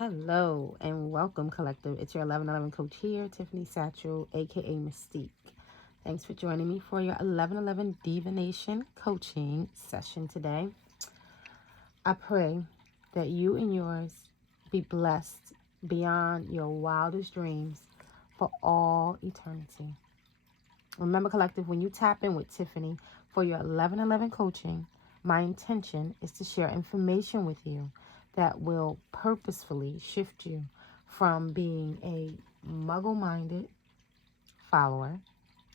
Hello and welcome, collective. It's your 1111 coach here, Tiffany Satchel, aka Mystique. Thanks for joining me for your 1111 divination coaching session today. I pray that you and yours be blessed beyond your wildest dreams for all eternity. Remember, collective, when you tap in with Tiffany for your 1111 coaching, my intention is to share information with you that will purposefully shift you from being a muggle-minded follower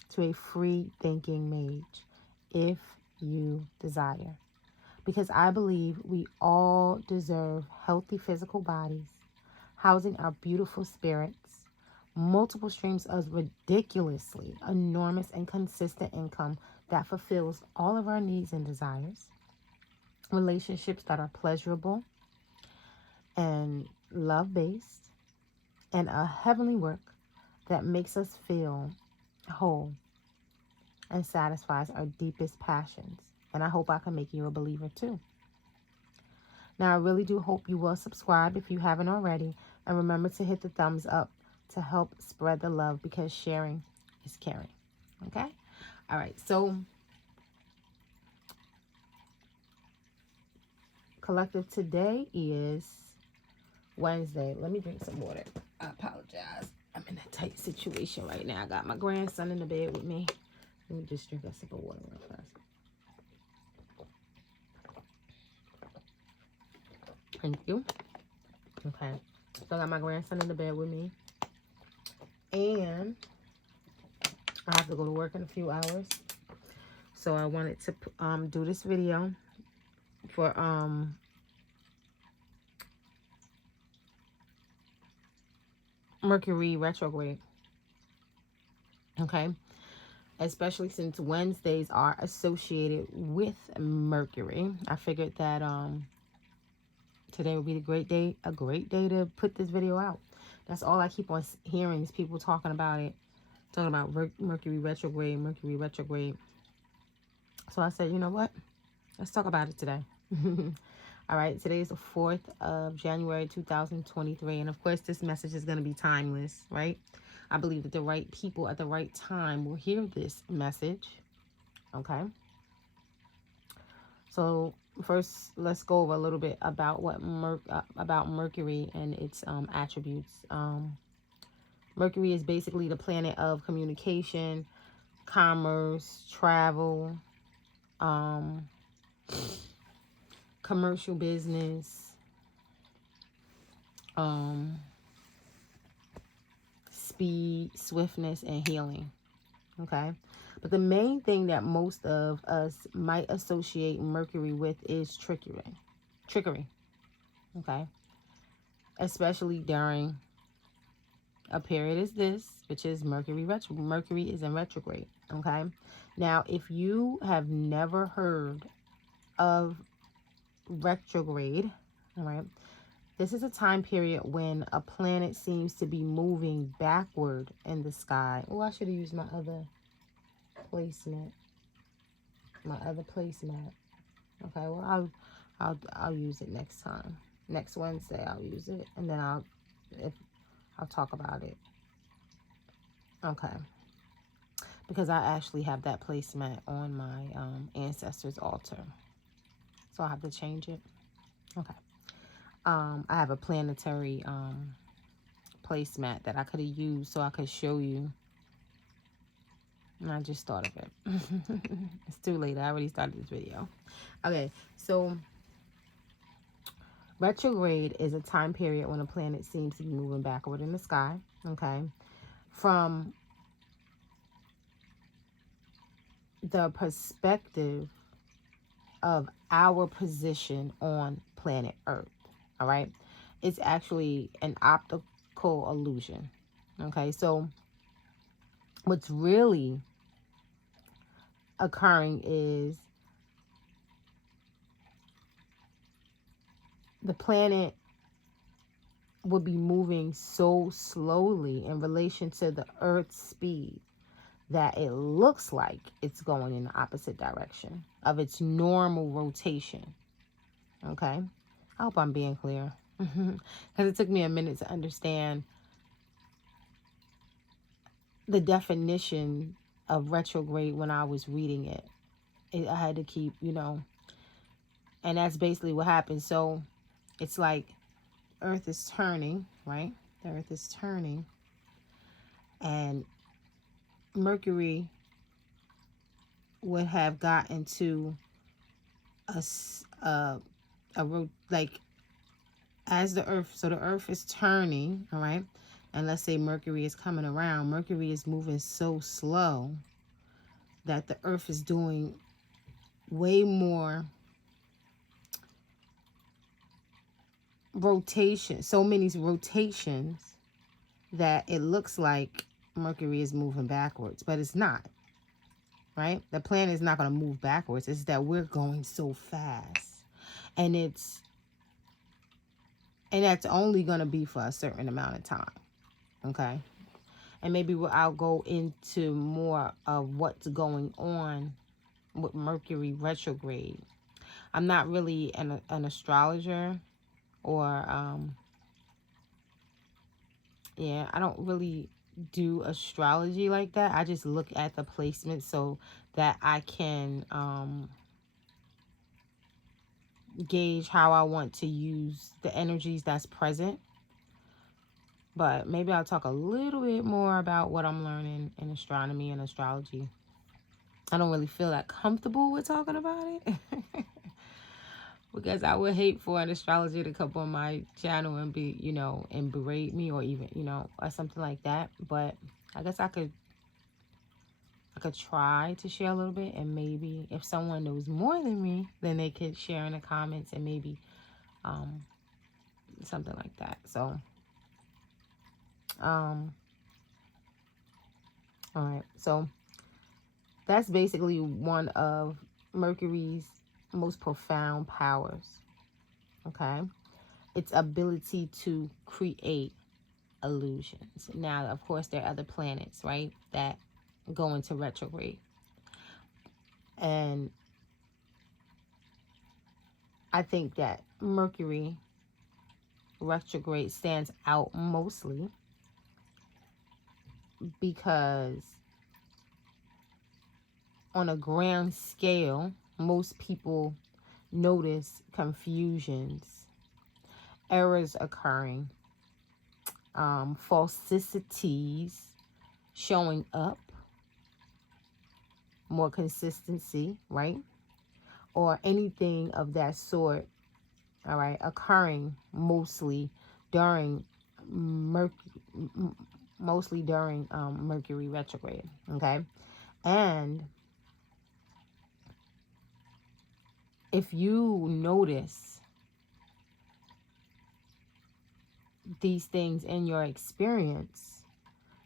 to a free-thinking mage, if you desire. Because I believe we all deserve healthy physical bodies, housing our beautiful spirits, multiple streams of ridiculously enormous and consistent income that fulfills all of our needs and desires, relationships that are pleasurable and love-based, and a heavenly work that makes us feel whole and satisfies our deepest passions. And I hope I can make you a believer too. Now, I really do hope you will subscribe if you haven't already, and remember to hit the thumbs up to help spread the love, because sharing is caring. Okay? All right, so collective, today is Wednesday. Let me drink some water. I apologize. I'm in a tight situation right now. I got my grandson in the bed with me. Let me just drink a sip of water real fast. Thank you. Okay. So I got my grandson in the bed with me. And I have to go to work in a few hours. So I wanted to do this video for Mercury Retrograde. Okay. Especially since Wednesdays are associated with Mercury. I figured that today would be a great day to put this video out. That's all I keep on hearing is people talking about it. Talking about Mercury Retrograde, Mercury Retrograde. So I said, you know what? Let's talk about it today. All right, today is the 4th of January, 2023. And of course, this message is going to be timeless, right? I believe that the right people at the right time will hear this message. Okay. So first, let's go over a little bit about what about Mercury and its attributes. Mercury is basically the planet of communication, commerce, travel, commercial business, speed, swiftness, and healing. Okay. But the main thing that most of us might associate Mercury with is trickery. Okay. Especially during a period as this, which is Mercury is in retrograde. Okay. Now, if you have never heard of retrograde, all right, this is a time period when a planet seems to be moving backward in the sky. Oh, I should have used my other placement. Okay, well, I'll use it next time. Next Wednesday, I'll use it, and then I'll talk about it. Okay. Because I actually have that placement on my ancestors' altar. So I'll have to change it. Okay. I have a planetary placemat that I could have used so I could show you. And I just thought of it. It's too late. I already started this video. Okay, so retrograde is a time period when a planet seems to be moving backward in the sky. Okay. From the perspective of our position on planet Earth. All right. It's actually an optical illusion. Okay. So what's really occurring is the planet will be moving so slowly in relation to the Earth's speed that it looks like it's going in the opposite direction of its normal rotation. Okay? I hope I'm being clear. Because it took me a minute to understand the definition of retrograde when I was reading it. I had to keep, and that's basically what happened. So it's like Earth is turning, right? The Earth is turning, and Mercury would have gotten to like as the Earth. So the Earth is turning, all right. And let's say Mercury is coming around. Mercury is moving so slow that the Earth is doing way more rotation, so many rotations that it looks like Mercury is moving backwards, but it's not, right? The planet is not going to move backwards. It's that we're going so fast, and that's only going to be for a certain amount of time, okay? And maybe I'll go into more of what's going on with Mercury retrograde. I'm not really an astrologer, or I don't really do astrology like that. I just look at the placement so that I can gauge how I want to use the energies that's present. But maybe I'll talk a little bit more about what I'm learning in astronomy and astrology. I don't really feel that comfortable with talking about it. Because I would hate for an astrologer to come on my channel and be, and berate me, or even, or something like that. But I guess I could try to share a little bit, and maybe if someone knows more than me, then they could share in the comments, and maybe something like that. So, all right. So that's basically one of Mercury's most profound powers. Okay. Its ability to create illusions. Now, of course, there are other planets, right, that go into retrograde. And I think that Mercury retrograde stands out mostly because on a grand scale, most people notice confusions, errors occurring, falsicities showing up, more consistency, right? Or anything of that sort, all right, occurring mostly during Mercury retrograde, okay? And if you notice these things in your experience,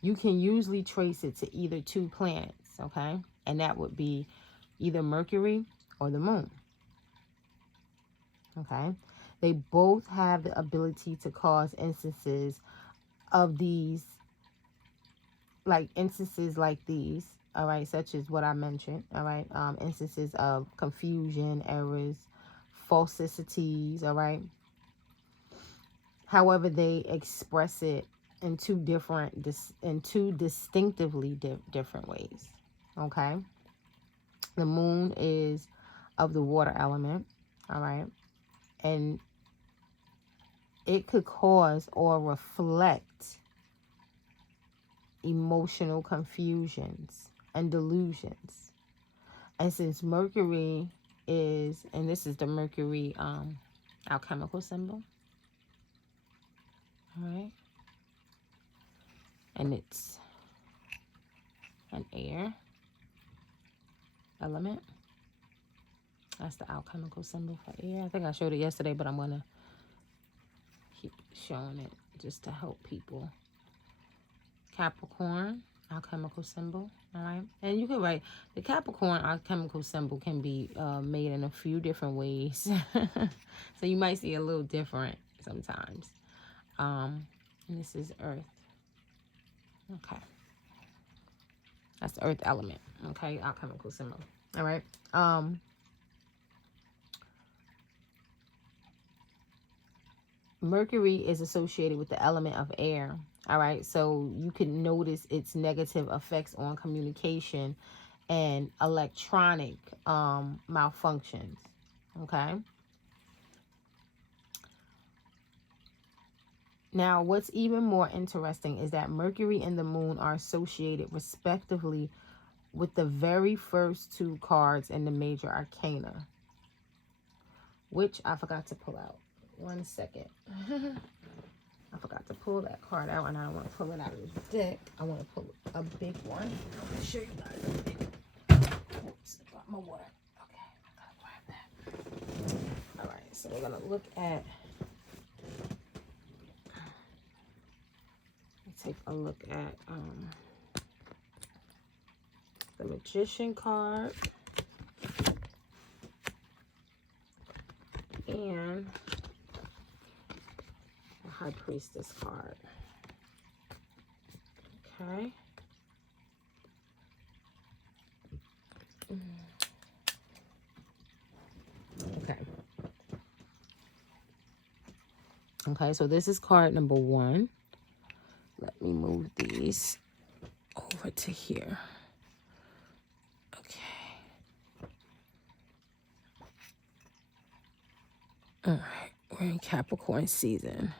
you can usually trace it to either two planets, okay? And that would be either Mercury or the moon, okay? They both have the ability to cause instances of these, all right, such as what I mentioned, all right? Instances of confusion, errors, falsicities, all right? However, they express it in two distinctively different ways, okay? The moon is of the water element, all right? And it could cause or reflect emotional confusions and delusions. And since Mercury is, and this is the Mercury alchemical symbol, all right? And it's an air element. That's the alchemical symbol for air. I think I showed it yesterday, but I'm going to keep showing it just to help people. Capricorn, alchemical symbol, all right? And you can write, the Capricorn alchemical symbol can be made in a few different ways. So you might see a little different sometimes. And this is Earth. Okay. That's the Earth element, okay? Alchemical symbol, all right? Mercury is associated with the element of air. All right. So you can notice its negative effects on communication and electronic malfunctions. Okay. Now, what's even more interesting is that Mercury and the moon are associated respectively with the very first two cards in the major arcana, which I forgot to pull out. 1 second. I forgot to pull that card out, and I don't want to pull it out of this deck. I want to pull a big one. I'm going to show you guys a big one. Oops, I got my water. Okay, I gotta grab that. All right, so we're going to look at, take a look at the Magician card and the High Priestess card. Okay. Okay, so this is card number 1. Let me move these over to here. Okay. All right, we're in Capricorn season.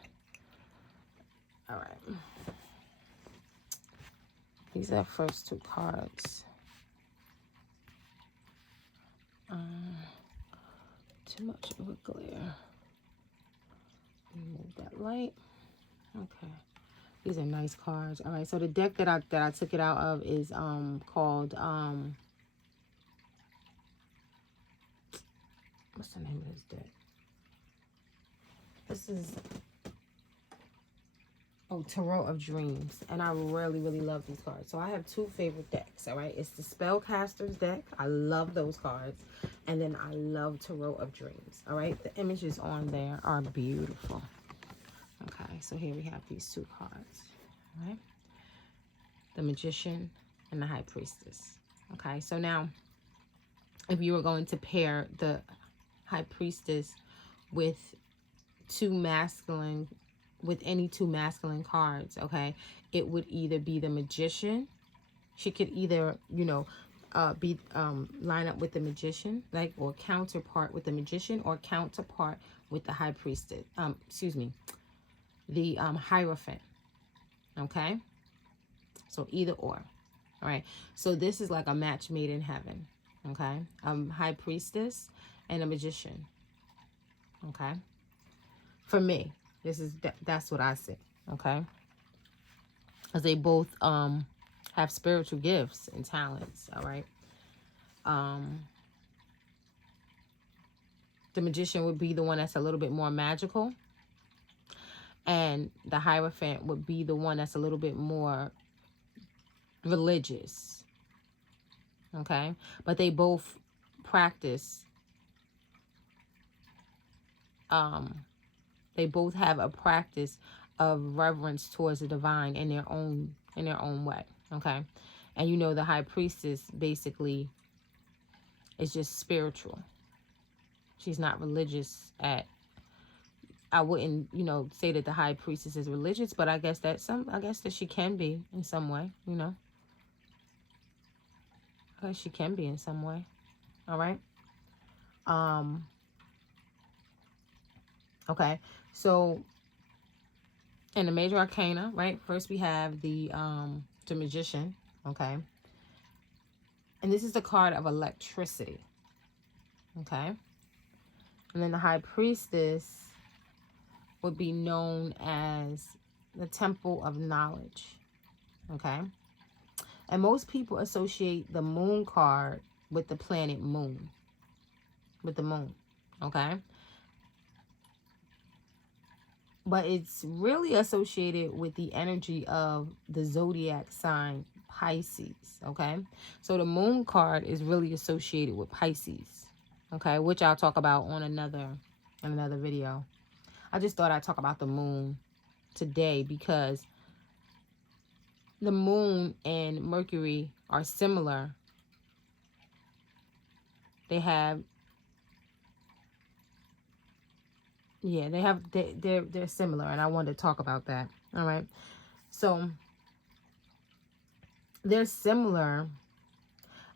All right. These are first two cards. Too much of a glare. Move that light. Okay. These are nice cards. All right, so the deck that I took it out of is called what's the name of this deck? This is Tarot of Dreams, and I really, really love these cards. So I have 2 favorite decks. All right, it's the Spellcaster's deck. I love those cards, and then I love Tarot of Dreams. All right, the images on there are beautiful. Okay, so here we have these 2 cards. All right, the Magician and the High Priestess. Okay, so now if you were going to pair the High Priestess with any two masculine cards, okay, it would either be the Magician. She could either, you know, line up with the Magician, like, or counterpart with the Magician, or counterpart with the High Priestess. The Hierophant. Okay, so either or. All right, so this is like a match made in heaven. Okay, High Priestess and a Magician. Okay, for me, that's what I see. Okay, because they both have spiritual gifts and talents. All right, the Magician would be the one that's a little bit more magical, and the Hierophant would be the one that's a little bit more religious. Okay, but they both practice. They both have a practice of reverence towards the divine in their own way. Okay, and you know, the High Priestess basically is just spiritual. She's not religious I wouldn't, you know, say that the High Priestess is religious, but I guess that she can be in some way, you know. I guess she can be in some way. All right. Okay. So in the major arcana, right? First we have the Magician, okay? And this is the card of electricity. Okay? And then the High Priestess would be known as the Temple of Knowledge. Okay? And most people associate the Moon card with the planet Moon. With the Moon. Okay? But it's really associated with the energy of the zodiac sign Pisces. Okay? So the Moon card is really associated with Pisces. Okay? Which I'll talk about on another video. I just thought I'd talk about the Moon today because the Moon and Mercury are similar. They have Yeah, they're similar, and I wanted to talk about that. All right. So they're similar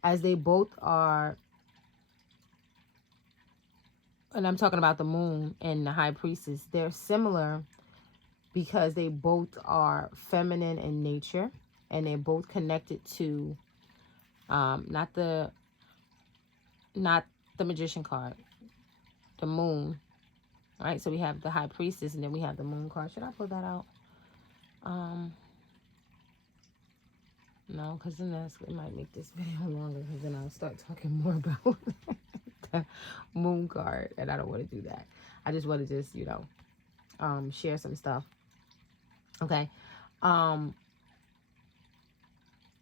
as they both are, and I'm talking about the moon and the high priestess. They're similar because they both are feminine in nature, and they're both connected to not the magician card, the moon. All right, so we have the high priestess, and then we have the moon card. Should I pull that out? No, because then it might make this video longer, because then I'll start talking more about the moon card, and I don't want to do that. I just want to just, share some stuff. Okay.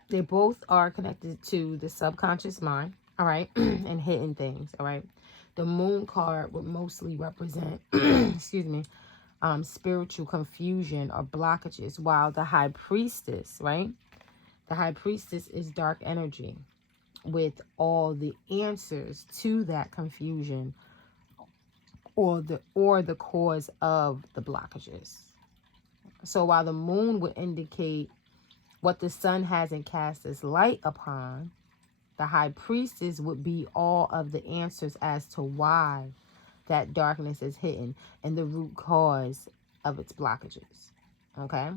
They both are connected to the subconscious mind, all right, and hidden things, all right. The moon card would mostly represent, excuse me, spiritual confusion or blockages, while the high priestess, right? The high priestess is dark energy with all the answers to that confusion or the cause of the blockages. So while the moon would indicate what the sun hasn't cast its light upon, the high priestess would be all of the answers as to why that darkness is hidden and the root cause of its blockages. Okay?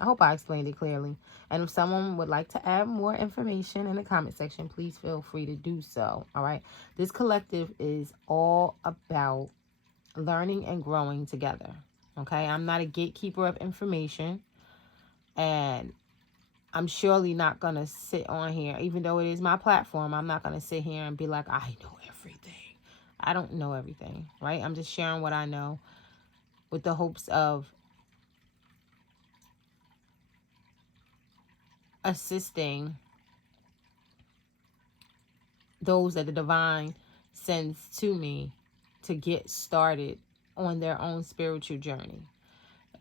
I hope I explained it clearly. And if someone would like to add more information in the comment section, please feel free to do so. All right? This collective is all about learning and growing together. Okay? I'm not a gatekeeper of information. And I'm surely not going to sit on here, even though it is my platform, I'm not going to sit here and be like, I know everything. I don't know everything, right? I'm just sharing what I know with the hopes of assisting those that the divine sends to me to get started on their own spiritual journey,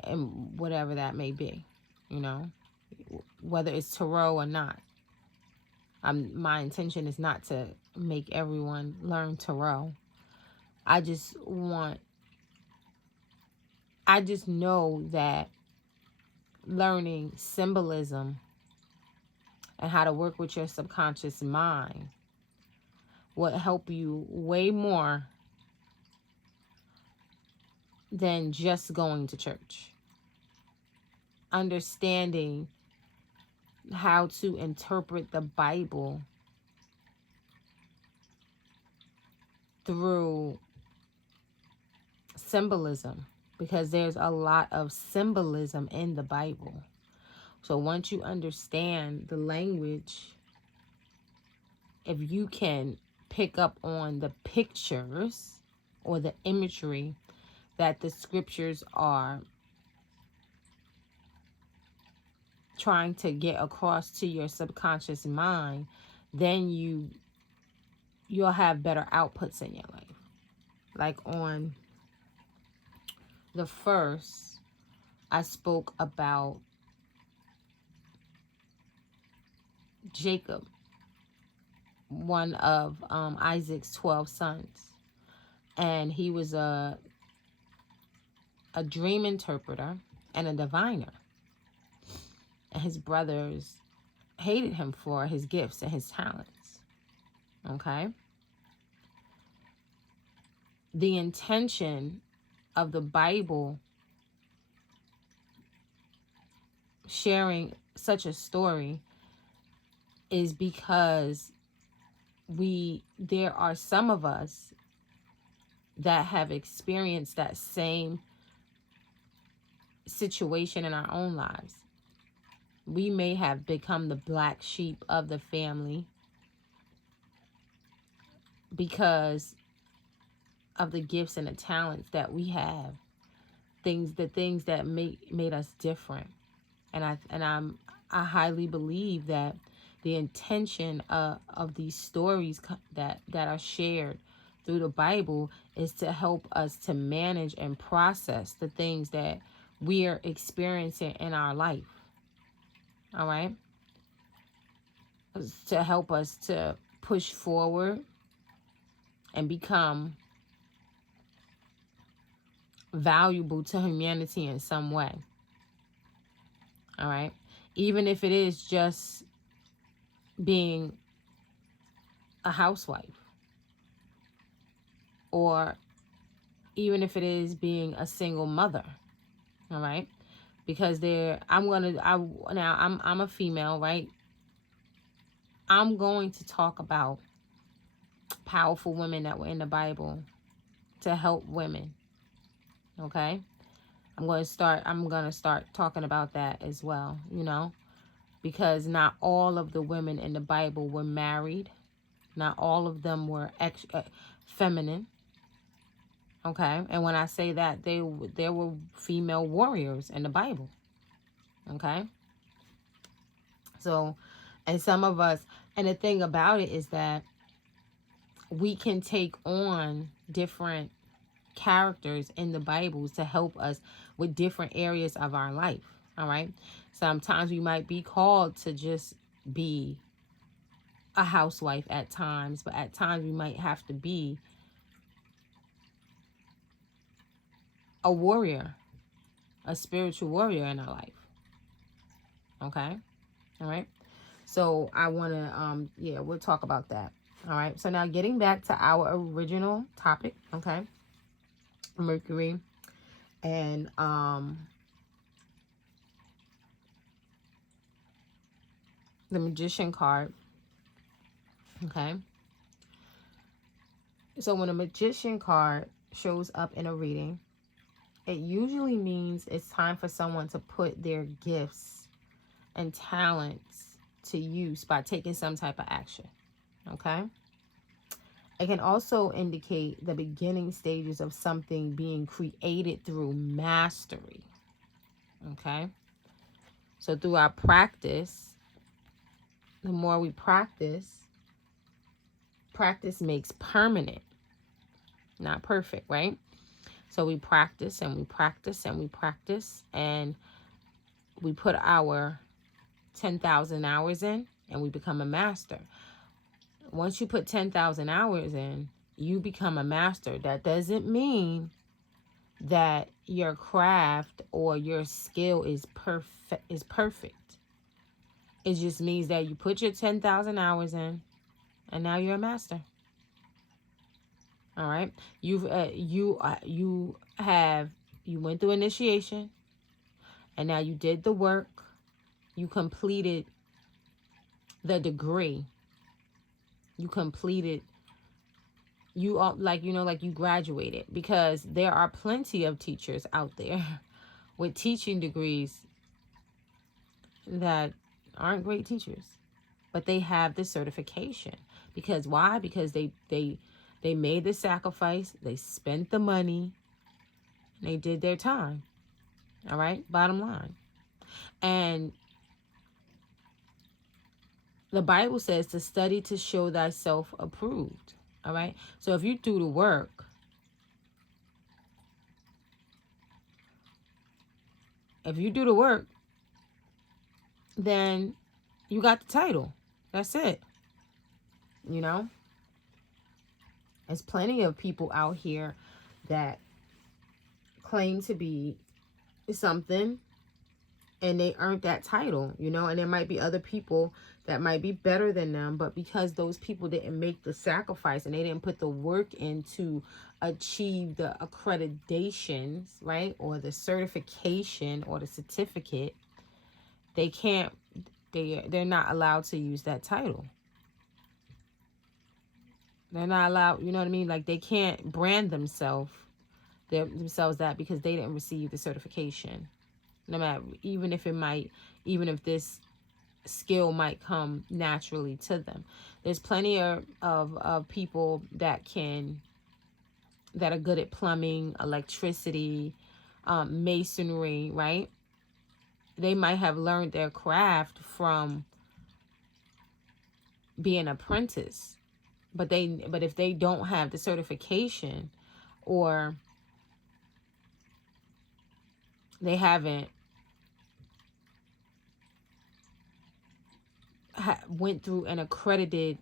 and whatever that may be, whether it's tarot or not. My intention is not to make everyone learn tarot. I just know that learning symbolism and how to work with your subconscious mind will help you way more than just going to church. Understanding how to interpret the Bible through symbolism, because there's a lot of symbolism in the Bible. So once you understand the language, if you can pick up on the pictures or the imagery that the scriptures are trying to get across to your subconscious mind, then you'll have better outputs in your life. Like on the first, I spoke about Jacob, one of Isaac's 12 sons. And he was a dream interpreter and a diviner. And his brothers hated him for his gifts and his talents. Okay? The intention of the Bible sharing such a story is because there are some of us that have experienced that same situation in our own lives. We may have become the black sheep of the family because of the gifts and the talents that we have, the things that made us different. And I highly believe that the intention of these stories that are shared through the Bible is to help us to manage and process the things that we are experiencing in our life. All right? To help us to push forward and become valuable to humanity in some way. All right. Even if it is just being a housewife, or even if it is being a single mother. All right. Because I'm a female, right? I'm going to talk about powerful women that were in the Bible to help women. Okay? I'm going to start talking about that as well, you know, because not all of the women in the Bible were married. Not all of them were feminine. Okay? And when I say that, there were female warriors in the Bible. Okay? So, and some of us, and the thing about it is that we can take on different characters in the Bibles to help us with different areas of our life. All right. Sometimes we might be called to just be a housewife at times, but at times we might have to be a warrior, a spiritual warrior in our life. Okay. All right. So I want to, we'll talk about that. All right. So now getting back to our original topic. Okay. Mercury and, the Magician card. Okay. So when a Magician card shows up in a reading, it usually means it's time for someone to put their gifts and talents to use by taking some type of action. Okay. It can also indicate the beginning stages of something being created through mastery. Okay. So through our practice, the more we practice makes permanent, not perfect, right? So we practice and we practice and we practice, and we put our 10,000 hours in and we become a master. Once you put 10,000 hours in, you become a master. That doesn't mean that your craft or your skill is perfect. It just means that you put your 10,000 hours in and now you're a master. All right. You went through initiation, and now you did the work. You completed the degree. You completed, you graduated, because there are plenty of teachers out there with teaching degrees that aren't great teachers, but they have the certification. Because why? Because they made the sacrifice, they spent the money, and they did their time. All right, bottom line. And the Bible says to study to show thyself approved. All right, so if you do the work, then you got the title. That's it. You know, there's plenty of people out here that claim to be something and they earned that title, you know, and there might be other people that might be better than them, but because those people didn't make the sacrifice and they didn't put the work in to achieve the accreditations, right, or the certification or the certificate, they're not allowed to use that title. They're not allowed, you know what I mean? Like, they can't brand themselves that because they didn't receive the certification. No matter, even if this skill might come naturally to them. There's plenty of people that are good at plumbing, electricity, masonry, right? They might have learned their craft from being an apprentice, but if they don't have the certification, or they haven't went through an accredited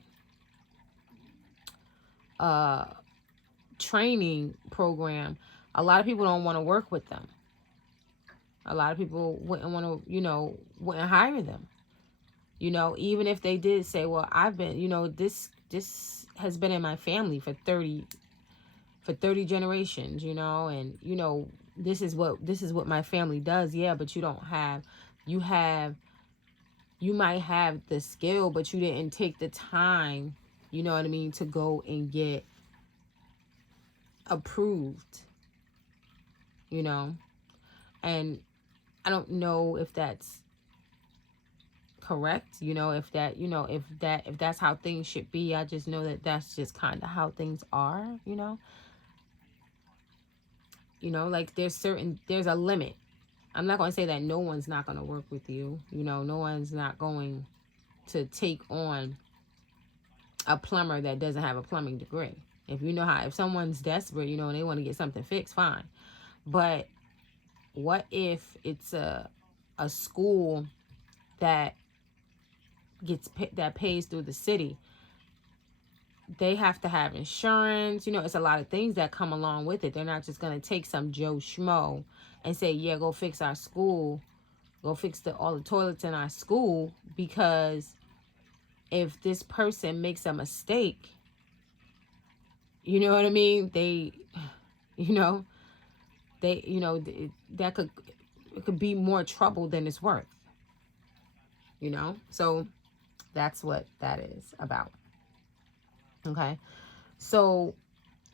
training program a lot of people don't want to work with them. A lot of people wouldn't want to, wouldn't hire them. Even if they did say, well, I've been, this has been in my family for 30 generations, and this is what my family does. Yeah, but you might have the skill, but you didn't take the time, you know what I mean, to go and get approved, and I don't know if that's correct, if that's how things should be. I just know that that's just kind of how things are, like there's a limit. I'm not going to say that no one's not going to work with you, no one's not going to take on a plumber that doesn't have a plumbing degree. If someone's desperate, and they want to get something fixed, fine. But what if it's a school that that pays through the city? They have to have insurance. It's a lot of things that come along with it. They're not just going to take some Joe Schmo and say, yeah, go fix our school. Go fix all the toilets in our school, because if this person makes a mistake, you know what I mean? That could be more trouble than it's worth. So that's what that is about. Okay. So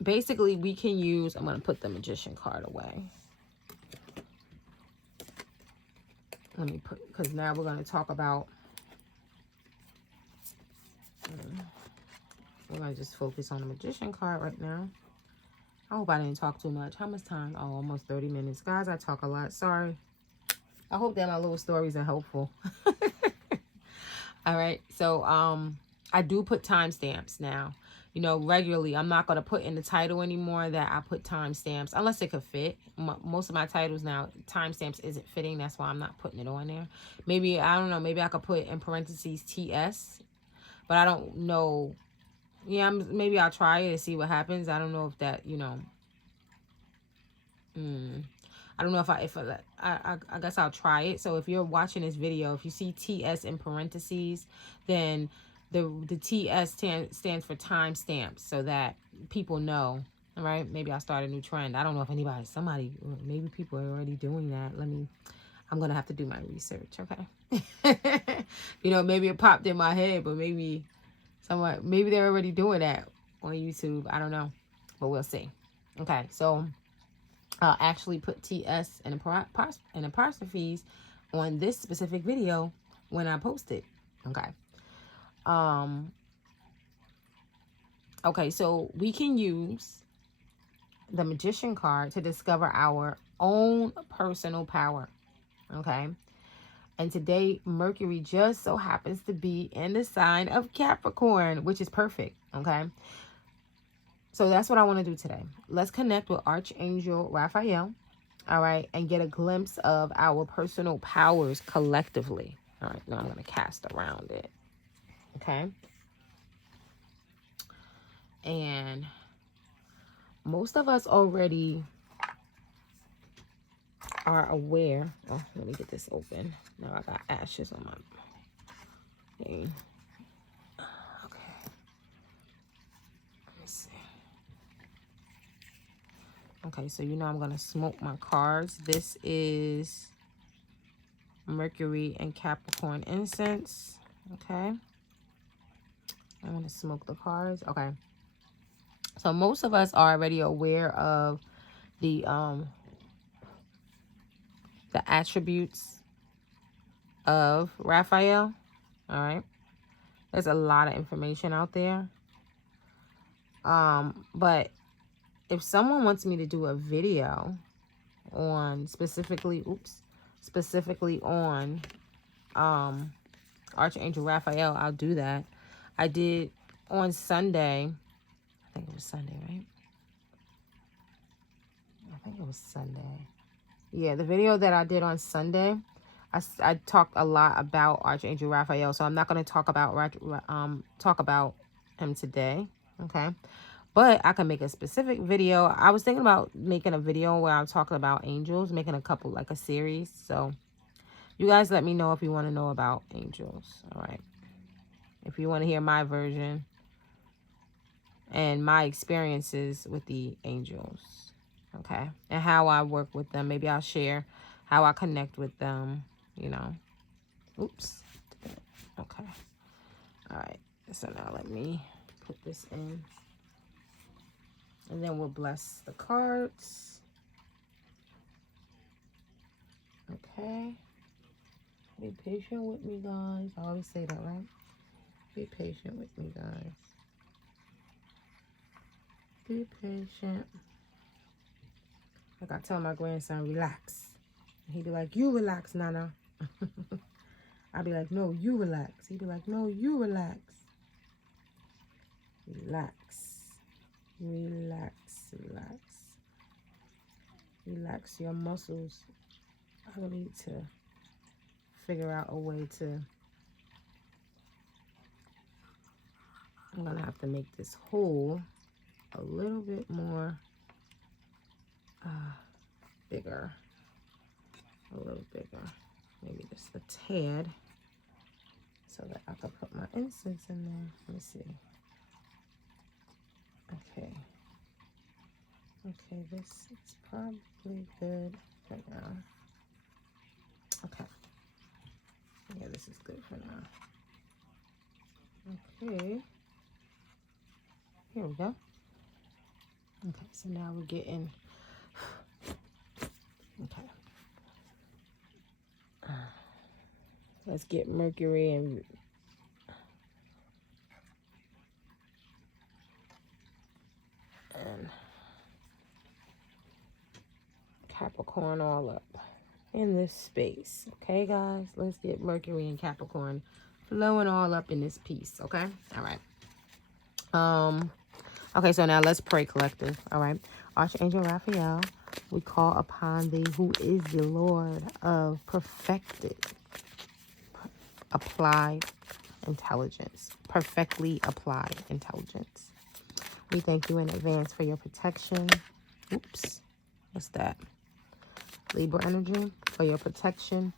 basically we can use, I'm going to put the Magician card away. Because now we're going to talk about, we're going to just focus on the Magician card right now. I hope I didn't talk too much. How much time? Oh, almost 30 minutes. Guys, I talk a lot. Sorry. I hope that my little stories are helpful. All right. So, I do put timestamps now. Regularly. I'm not going to put in the title anymore that I put timestamps, unless it could fit. Most of my titles now, timestamps isn't fitting. That's why I'm not putting it on there. Maybe, I don't know, maybe I could put in parentheses TS, but I don't know. Yeah, maybe I'll try it and see what happens. I don't know if that, I don't know if I guess I'll try it. So if you're watching this video, if you see TS in parentheses, then the TS stands for timestamps, so that people know. All right, maybe I'll start a new trend. I don't know if maybe people are already doing that. I'm gonna have to do my research. Okay. Maybe it popped in my head, but maybe they're already doing that on YouTube. I don't know, but we'll see. Okay, so I'll actually put TS and apostrophes on this specific video when I post it. Okay. Okay, so we can use the Magician card to discover our own personal power. Okay. And today, Mercury just so happens to be in the sign of Capricorn, which is perfect. Okay. So that's what I want to do today. Let's connect with Archangel Raphael. All right. And get a glimpse of our personal powers collectively. All right. Now I'm going to cast around it. Okay. And most of us already are aware. Oh, let me get this open. Now I got ashes on my thing. Okay. Let me see. Okay, so I'm going to smoke my cards. This is Mercury and Capricorn incense. Okay. I'm going to smoke the cards. Okay. So most of us are already aware of the attributes of Raphael. All right. There's a lot of information out there. But if someone wants me to do a video on specifically on Archangel Raphael, I'll do that. I did on Sunday. I think it was Sunday, right? I think it was Sunday. Yeah, the video that I did on Sunday, I talked a lot about Archangel Raphael, so I'm not going to talk about him today, okay? But I can make a specific video. I was thinking about making a video where I'm talking about angels, making a couple, like a series. So you guys let me know if you want to know about angels. All right. If you want to hear my version and my experiences with the angels. Okay. And how I work with them. Maybe I'll share how I connect with them, you know. Oops. Okay. All right. So now let me put this in. And then we'll bless the cards. Okay. Be patient with me, guys. I always say that, right? Be patient with me, guys. Be patient. Like I tell my grandson, relax. He'd be like, you relax, Nana. I'd be like, no, you relax. He'd be like, no, you relax. Relax. Relax. Relax. Relax your muscles. I need to figure out a way to... I'm going to have to make this hole a little bit more bigger. A little bigger. Maybe just a tad. So that I can put my incense in there. Let me see. Okay. Okay, this is probably good right now. Okay. Yeah, this is good for now. Okay. Here we go. Okay, so now we're getting... Okay. Let's get Mercury and Capricorn all up in this space. Okay, guys? Let's get Mercury and Capricorn flowing all up in this piece. Okay? All right. Okay, so now let's pray, collective. All right. Archangel Raphael, we call upon thee, who is the Lord of perfected, applied intelligence. Perfectly applied intelligence. We thank you in advance for your protection. Oops. What's that? Libra energy, for your protection,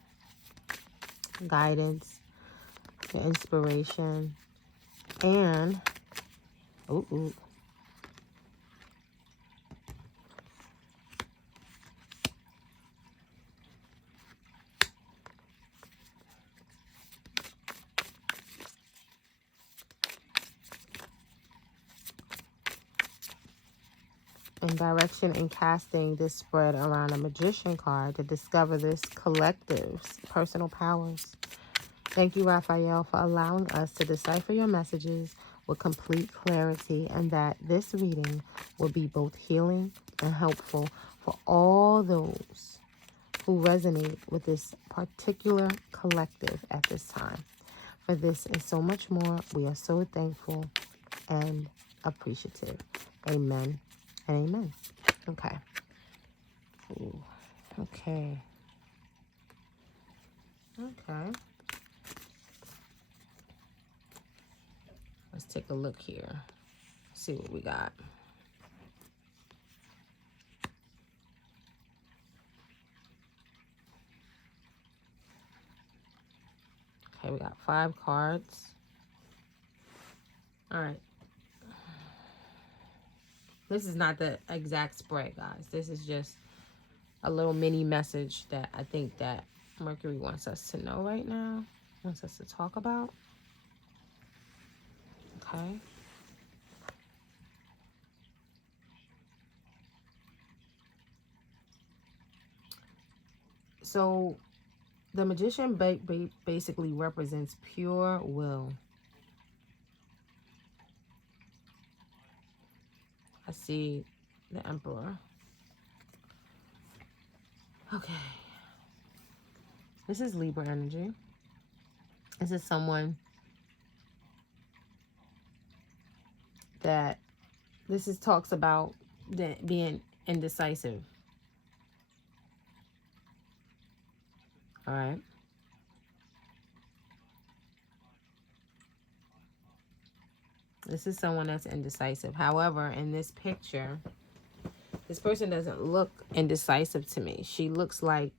guidance, your inspiration, and and direction in casting this spread around a magician card to discover this collective's personal powers. Thank you, Raphael, for allowing us to decipher your messages with complete clarity, and that this reading will be both healing and helpful for all those who resonate with this particular collective at this time. For this and so much more, we are so thankful and appreciative. Amen and amen. Okay. Ooh. Okay. Okay. Let's take a look here. See what we got. Okay, we got 5 cards. All right. This is not the exact spread, guys. This is just a little mini message that I think that Mercury wants us to know right now. Wants us to talk about. Okay. So the magician basically represents pure will. I see the Emperor. Okay. This is Libra energy. This is someone that talks about being indecisive. All right. This is someone that's indecisive. However, in this picture, this person doesn't look indecisive to me. She looks like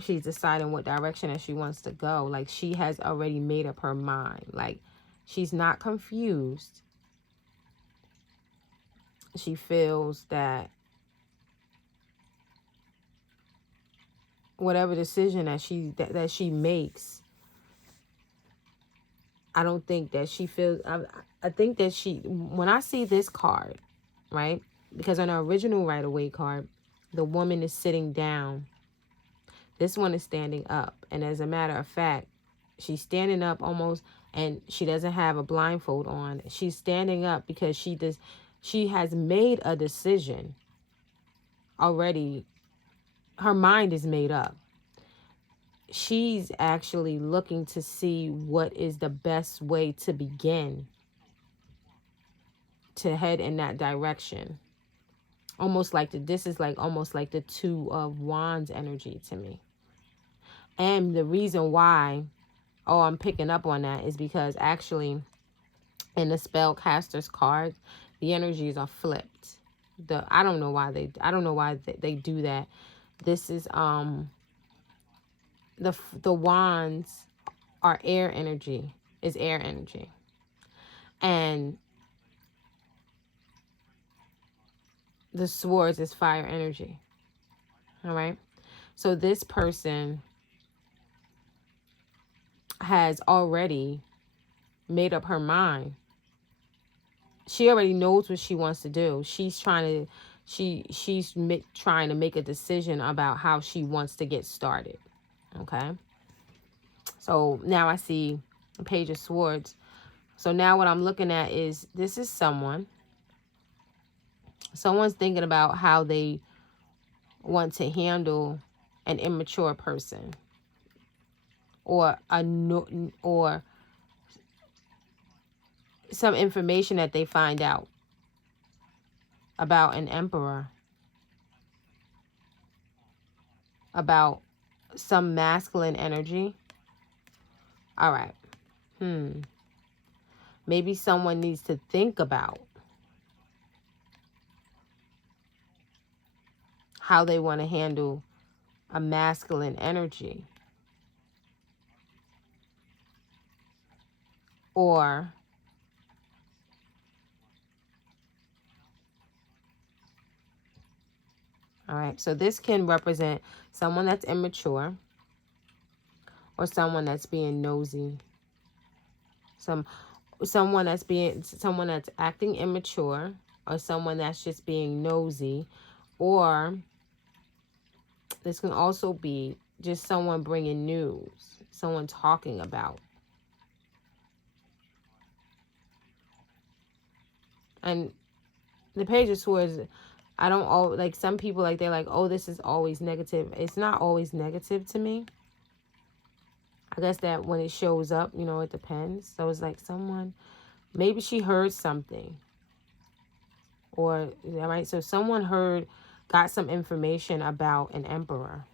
she's deciding what direction that she wants to go. Like she has already made up her mind. Like she's not confused. She feels that whatever decision that she makes, I don't think that she feels, I think that when I see this card, right? Because on our original Right-Away card, the woman is sitting down. This one is standing up. And as a matter of fact, she's standing up almost, and she doesn't have a blindfold on. She's standing up because she has made a decision already. Her mind is made up. She's actually looking to see what is the best way to begin to head in that direction. Almost like this is like almost like the Two of Wands energy to me. And the reason why, I'm picking up on that is because actually in the spellcaster's card, the energies are flipped. I don't know why they do that. This is the wands are air energy, and the swords is fire energy. All right, so this person has already made up her mind. She already knows what she wants to do. She's trying to make a decision about how she wants to get started. Okay, so now I see a Page of Swords. So now what I'm looking at is, this is someone's thinking about how they want to handle an immature person, or some information that they find out about an emperor, about some masculine energy. All right. Maybe someone needs to think about how they want to handle a masculine energy. Or all right, so this can represent someone that's immature, or someone that's being nosy. Someone that's acting immature, or someone that's just being nosy, or this can also be just someone bringing news, someone talking about. And the Page of Swords, I don't like, some people, like, they're like, oh, this is always negative. It's not always negative to me. I guess that when it shows up, it depends. So it's like someone, maybe she heard something. Or, all right, so someone got some information about an emperor.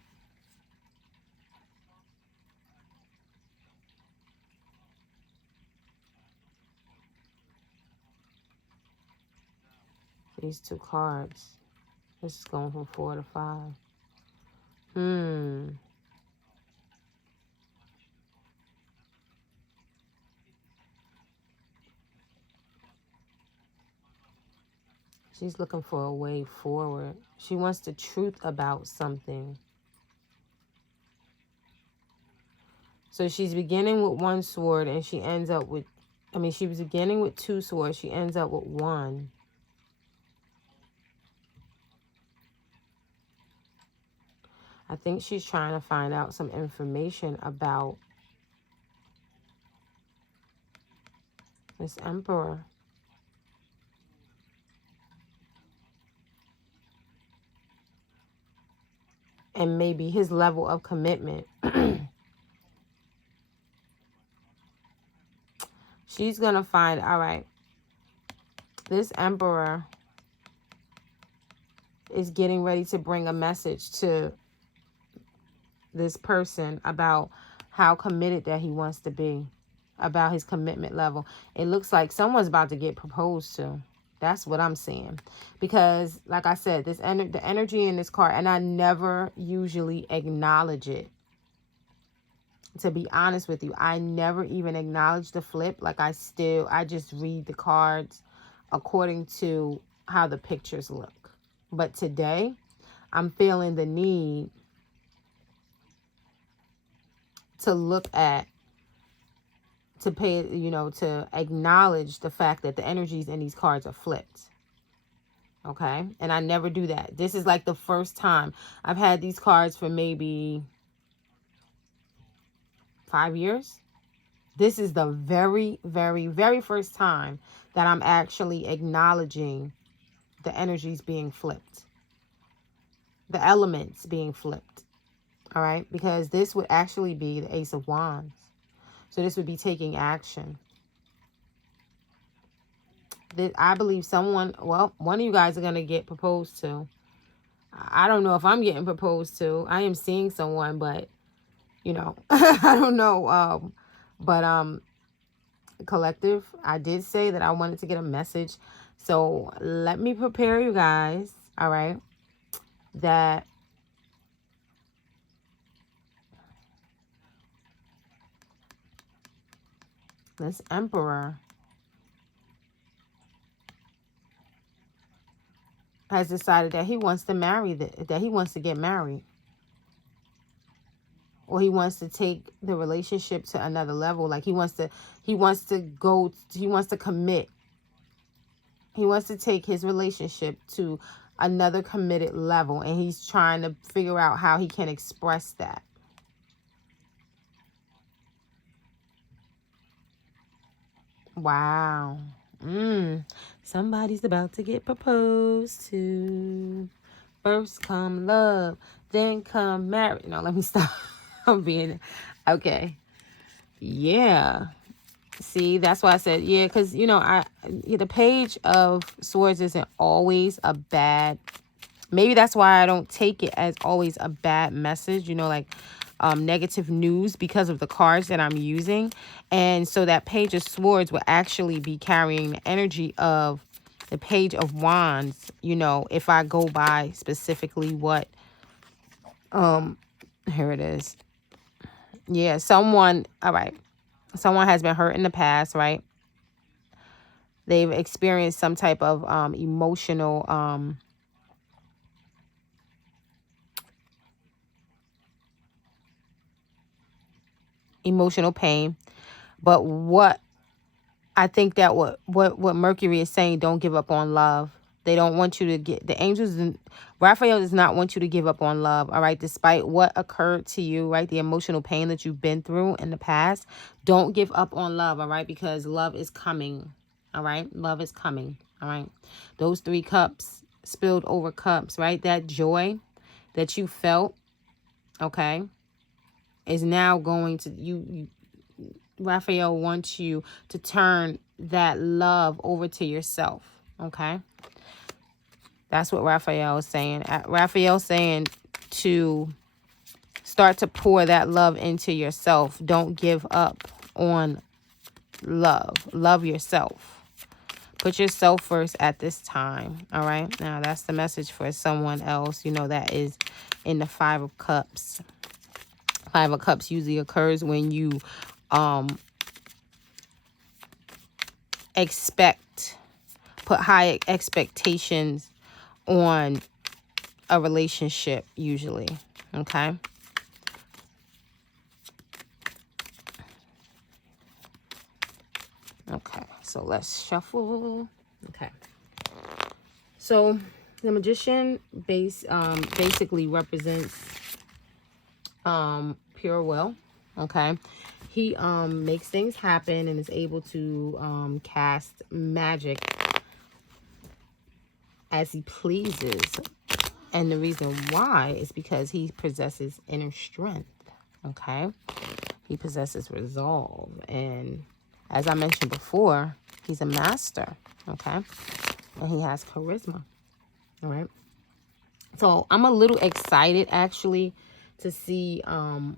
These two cards. This is going from 4 to 5. She's looking for a way forward. She wants the truth about something. So she's beginning with one sword, and she ends up with, she was beginning with 2 swords. She ends up with 1. I think she's trying to find out some information about this emperor. And maybe his level of commitment. She's going to find, all right, this emperor is getting ready to bring a message to this person about how committed that he wants to be. about his commitment level. It looks like someone's about to get proposed to. That's what I'm seeing. Because, like I said, the energy in this card, and I never usually acknowledge it. To be honest with you, I never even acknowledge the flip. Like, I just read the cards according to how the pictures look. But today, I'm feeling the need to look at, to pay, to acknowledge the fact that the energies in these cards are flipped. Okay? And I never do that. This is like the first time. I've had these cards for maybe 5 years. This is the very, very, very first time that I'm actually acknowledging the energies being flipped. The elements being flipped. All right? Because this would actually be the Ace of Wands. So this would be taking action. I believe someone, well, one of you guys are going to get proposed to. I don't know if I'm getting proposed to. I am seeing someone, but, I don't know. Collective, I did say that I wanted to get a message. So let me prepare you guys, all right, that this Emperor has decided that he wants to marry, that he wants to get married. Or he wants to take the relationship to another level. Like he wants to commit. He wants to take his relationship to another committed level. And he's trying to figure out how he can express that. Wow. Somebody's about to get proposed to. First come love, then come marriage. No, let me stop. I'm being okay. Yeah. See, that's why I said yeah, because the Page of Swords isn't always a bad. Maybe that's why I don't take it as always a bad message. Like negative news because of the cards that I'm using, and so that Page of Swords will actually be carrying the energy of the Page of Wands. If I go by specifically what here it is. Yeah, someone has been hurt in the past, right? They've experienced some type of emotional pain. But what I think that what Mercury is saying, don't give up on love. They don't want you to get, the angels, Raphael does not want you to give up on love, all right? Despite what occurred to you, right? The emotional pain that you've been through in the past, don't give up on love, all right? Because love is coming, all right? Love is coming, all right? Those 3 cups, spilled over cups, right? That joy that you felt, okay, is now going to, Raphael wants you to turn that love over to yourself, okay? That's what Raphael is saying. Raphael's saying to start to pour that love into yourself. Don't give up on love. Love yourself. Put yourself first at this time, all right? Now, that's the message for someone else, that is in the 5 of Cups. 5 of Cups usually occurs when you put high expectations on a relationship, usually, okay? Okay, so let's shuffle. Okay. So the Magician basically represents pure will, okay? He makes things happen and is able to cast magic as he pleases. And the reason why is because he possesses inner strength, okay? He possesses resolve. And as I mentioned before, he's a master, okay? And he has charisma, all right? So I'm a little excited, actually, to see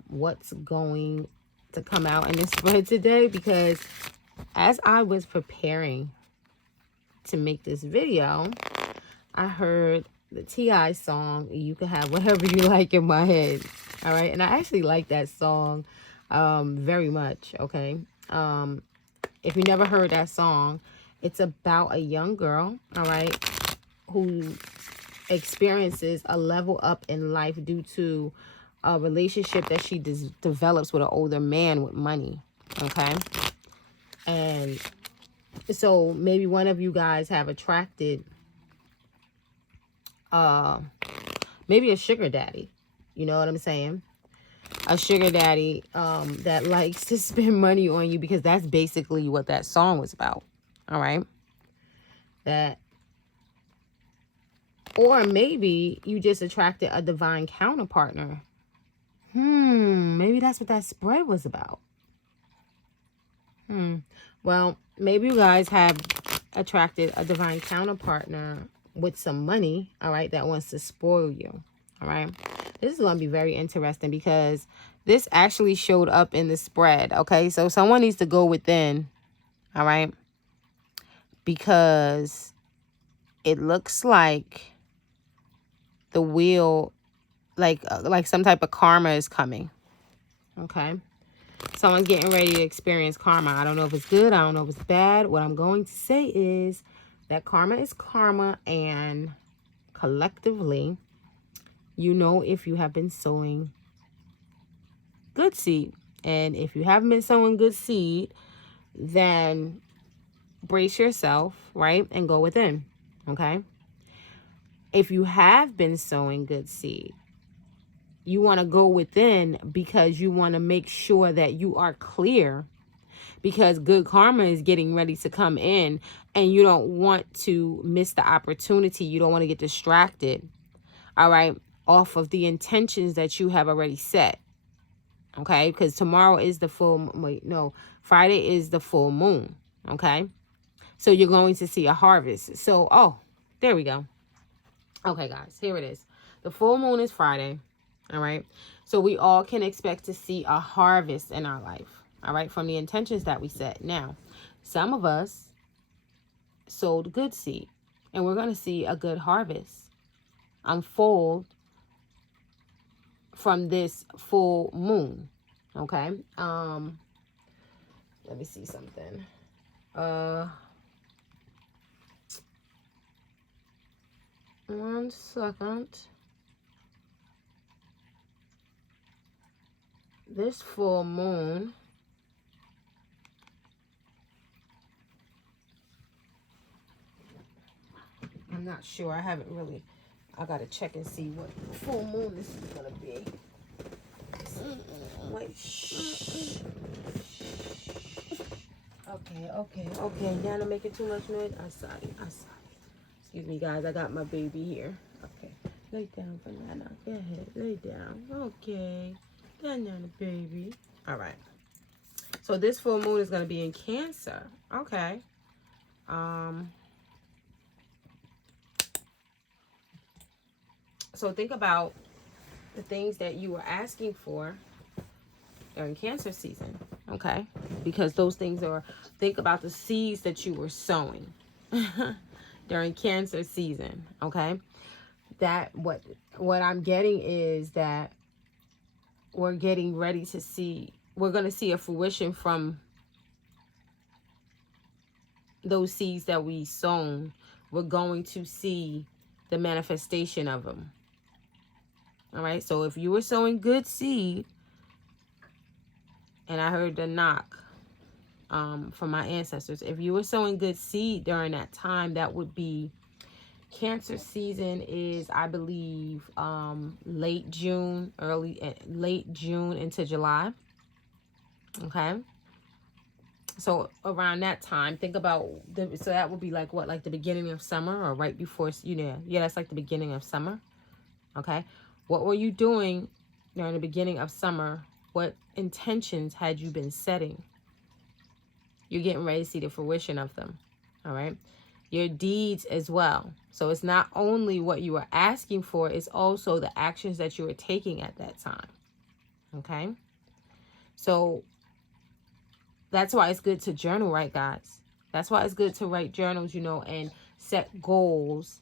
what's going to come out in this spread today, because as I was preparing to make this video, I heard the T.I song, You Can Have Whatever You Like, in my head. All right. And I actually like that song very much. Okay. If you never heard that song, it's about a young girl, all right, who experiences a level up in life due to a relationship that she develops with an older man with money. Okay. And so maybe one of you guys have attracted maybe a sugar daddy. You know what I'm saying? A sugar daddy that likes to spend money on you, because that's basically what that song was about. All right. That, or maybe you just attracted a divine counterpartner. Maybe that's what that spread was about. Well, maybe you guys have attracted a divine counterpartner with some money, all right, that wants to spoil you. All right. This is going to be very interesting, because this actually showed up in the spread. Okay. So someone needs to go within. All right. Because it looks like the wheel, like some type of karma is coming. Okay. Someone's getting ready to experience karma. I don't know if it's good. I don't know if it's bad. What I'm going to say is that karma is karma, and collectively, you know, if you have been sowing good seed. And if you haven't been sowing good seed, then brace yourself, right? And go within, okay? If you have been sowing good seed, you want to go within, because you want to make sure that you are clear, because good karma is getting ready to come in, and you don't want to miss the opportunity. You don't want to get distracted, all right, off of the intentions that you have already set. Okay, because tomorrow is the Friday is the full moon. Okay, so you're going to see a harvest. So, oh, there we go. Okay, guys, here it is. The full moon is Friday. All right, so we all can expect to see a harvest in our life. All right, from the intentions that we set. Now, some of us sowed good seed, and we're going to see a good harvest unfold from this full moon. Okay. Let me see something. One second. This full moon I'm not sure. I haven't really. I gotta check and see what full moon this is gonna be. Wait. Shh. Okay. Y'all not making too much noise. I saw it. Excuse me, guys. I got my baby here. Okay. Lay down for Nana. Go ahead. Lay down. Okay. Down, Nana, baby. All right. So this full moon is gonna be in Cancer. Okay. So think about the things that you were asking for during Cancer season, okay? Because those things are, think about the seeds that you were sowing during Cancer season, okay? That what I'm getting is that we're getting ready to see, we're going to see a fruition from those seeds that we sown. We're going to see the manifestation of them. All right, so if you were sowing good seed, and I heard the knock from my ancestors, if you were sowing good seed during that time, that would be, Cancer season is, I believe, late June into July. Okay, so around that time, think about so that would be like what, like the beginning of summer, or right before, yeah, that's like the beginning of summer. Okay. What were you doing during the beginning of summer? What intentions had you been setting? You're getting ready to see the fruition of them. All right. Your deeds as well. So it's not only what you were asking for, it's also the actions that you were taking at that time. Okay. So that's why it's good to journal, right, guys? That's why it's good to write journals, and set goals.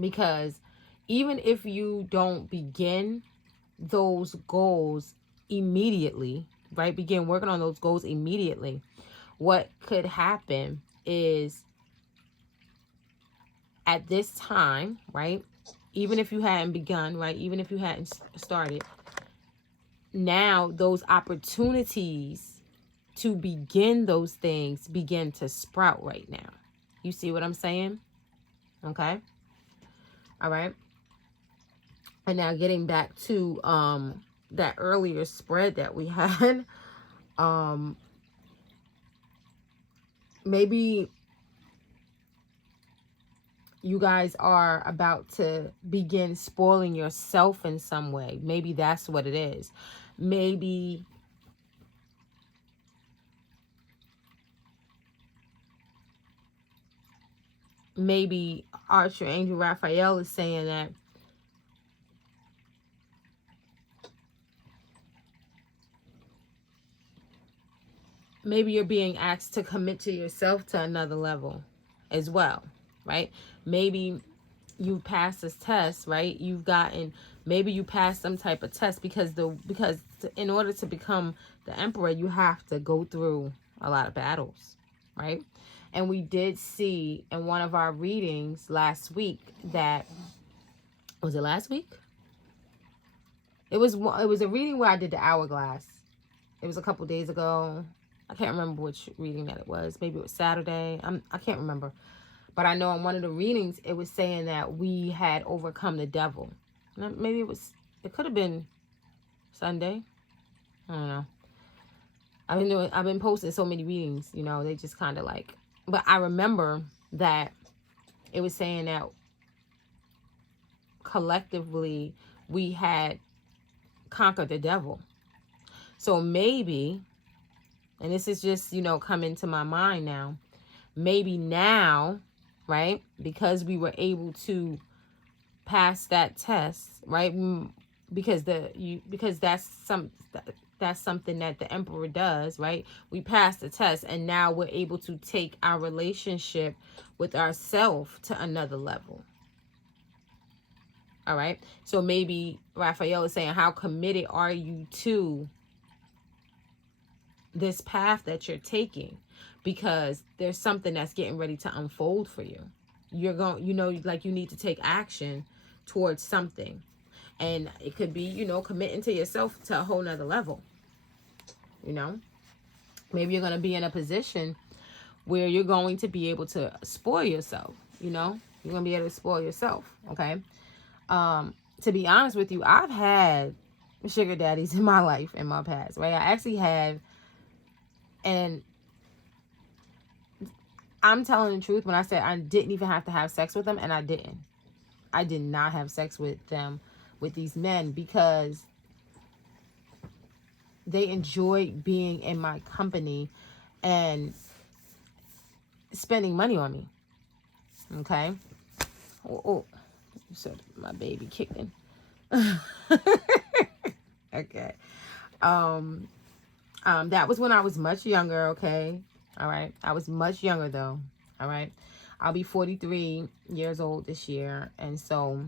Because even if you don't begin those goals immediately, right? Begin working on those goals immediately. What could happen is at this time, right? Even if you hadn't begun, right? Even if you hadn't started, now those opportunities to begin those things begin to sprout right now. You see what I'm saying? Okay. All right. And now getting back to that earlier spread that we had, maybe you guys are about to begin spoiling yourself in some way. Maybe that's what it is. Maybe Archangel Raphael is saying that maybe you're being asked to commit to yourself to another level as well, right? Maybe you passed this test, right? Maybe you passed some type of test because in order to become the emperor, you have to go through a lot of battles, right? And we did see in one of our readings last week that, was it last week? It was a reading where I did the hourglass. It was a couple days ago. I can't remember which reading that it was. Maybe it was Saturday. I can't remember. But I know in one of the readings, it was saying that we had overcome the devil. Maybe it could have been Sunday. I don't know. I've been posting so many readings, they just kind of like, but I remember that it was saying that collectively we had conquered the devil. So maybe, and this is just, coming to my mind now, maybe now, right, because we were able to pass that test, right, because that's something that the emperor does, right? We passed the test, and now we're able to take our relationship with ourselves to another level. All right. So maybe Raphael is saying, how committed are you to this path that you're taking? Because there's something that's getting ready to unfold for you. You're going, like you need to take action towards something. And it could be, committing to yourself to a whole nother level. Maybe you're going to be in a position where you're going to be able to spoil yourself. You're going to be able to spoil yourself. Okay. To be honest with you, I've had sugar daddies in my life, in my past, right? I actually have. And I'm telling the truth when I said I didn't even have to have sex with them, and I didn't. I did not have sex with them, with these men, because they enjoyed being in my company and spending money on me. Okay? Oh, you said my baby kicking. Okay. That was when I was much younger, okay? All right. I was much younger though. All right. I'll be 43 years old this year. And so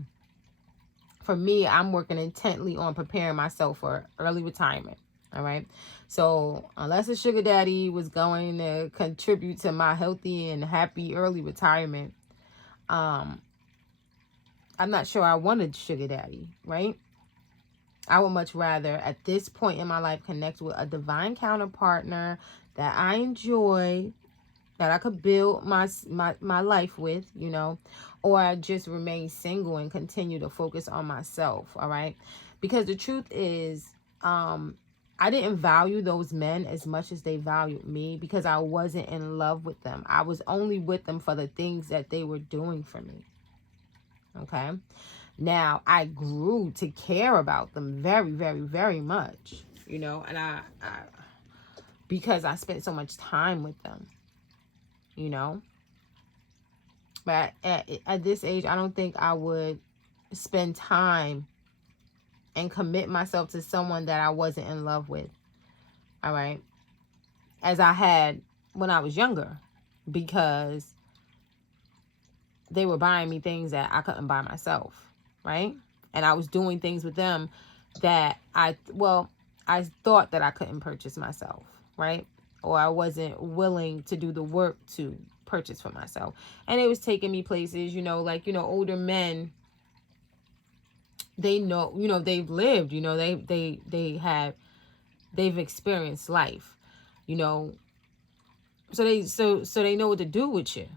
for me, I'm working intently on preparing myself for early retirement. All right. So unless a sugar daddy was going to contribute to my healthy and happy early retirement, I'm not sure I wanted sugar daddy, right? I would much rather at this point in my life connect with a divine counterpartner that I enjoy, that I could build my life with, or just remain single and continue to focus on myself. All right. Because the truth is, I didn't value those men as much as they valued me, because I wasn't in love with them. I was only with them for the things that they were doing for me. Okay. Now, I grew to care about them very, very, very much, and I because I spent so much time with them, But at this age, I don't think I would spend time and commit myself to someone that I wasn't in love with. All right. as I had when I was younger, because they were buying me things that I couldn't buy myself, right? And I was doing things with them that I thought that I couldn't purchase myself, right? Or I wasn't willing to do the work to purchase for myself. And it was taking me places, you know, like, you know, older men, they know, you know, they've lived, you know, they've experienced life, you know, so they know what to do with you.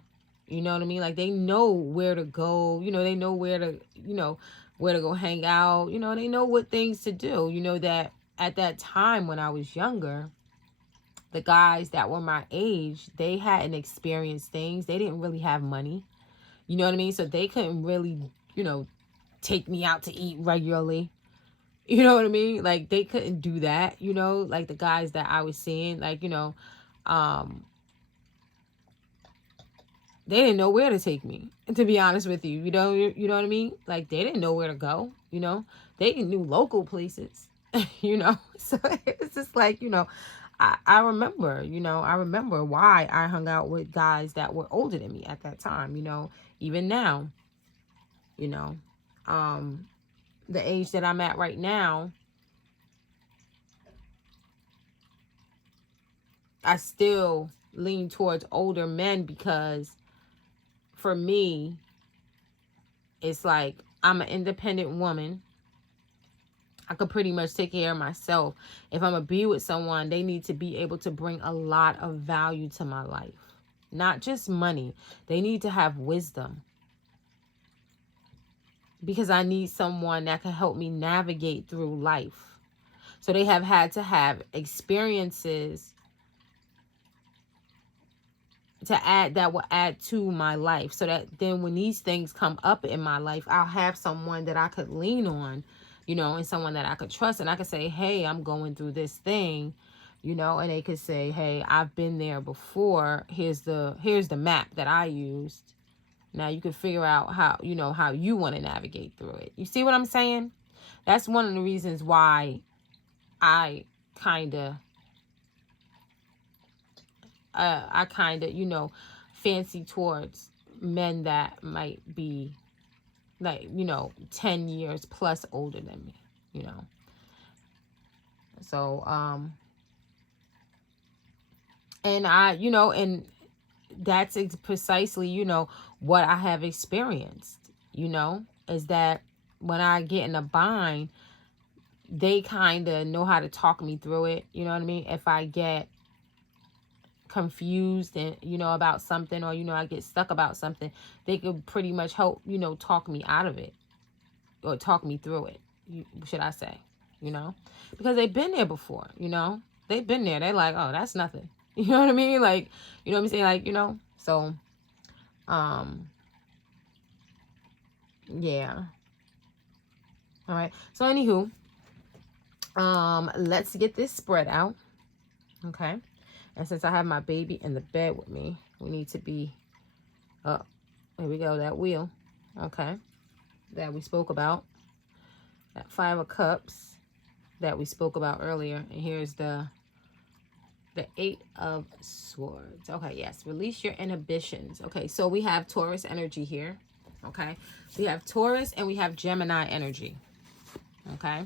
You know what I mean? Like, they know where to go, you know, they know where to, you know, where to go hang out, you know, they know what things to do. You know, that at that time when I was younger, the guys that were my age, they hadn't experienced things. They didn't really have money. You know what I mean? So they couldn't really, you know, take me out to eat regularly. You know what I mean? Like, they couldn't do that, you know, like the guys that I was seeing, like, you know, they didn't know where to take me, to be honest with you. You know what I mean? Like, they didn't know where to go, you know? They knew local places, you know? So it's just like, you know, I remember, you know, I remember why I hung out with guys that were older than me at that time, you know? Even now, you know, the age that I'm at right now, I still lean towards older men, because for me, it's like, I'm an independent woman. I could pretty much take care of myself. If I'm going to be with someone, they need to be able to bring a lot of value to my life. Not just money. They need to have wisdom. Because I need someone that can help me navigate through life. So they have had to have experiences to add, that will add to my life, so that then when these things come up in my life, I'll have someone that I could lean on, you know, and someone that I could trust, and I could say, hey, I'm going through this thing, you know, and they could say, hey, I've been there before. Here's the map that I used. Now you can figure out how, you know, how you want to navigate through it. You see what I'm saying? That's one of the reasons why I kind of you know, fancy towards men that might be like, you know, 10 years plus older than me, you know. So, and I, you know, and that's precisely, you know, what I have experienced, you know, is that when I get in a bind, they kind of know how to talk me through it. You know what I mean? If I get confused and, you know, about something, or, you know, I get stuck about something, they could pretty much help, you know, talk me out of it, or talk me through it, should I say, you know, because they've been there before, you know, they've been there. They're like, oh, that's nothing. You know what I mean? Like, you know what I'm saying? Like, you know, so, yeah. All right. So anywho, let's get this spread out. Okay. And since I have my baby in the bed with me, we need to be up. Here we go, that wheel. Okay. That we spoke about. That 5 of Cups that we spoke about earlier. And here's the 8 of Swords. Okay, yes. Release your inhibitions. Okay, so we have Taurus energy here. Okay. We have Taurus and we have Gemini energy. Okay.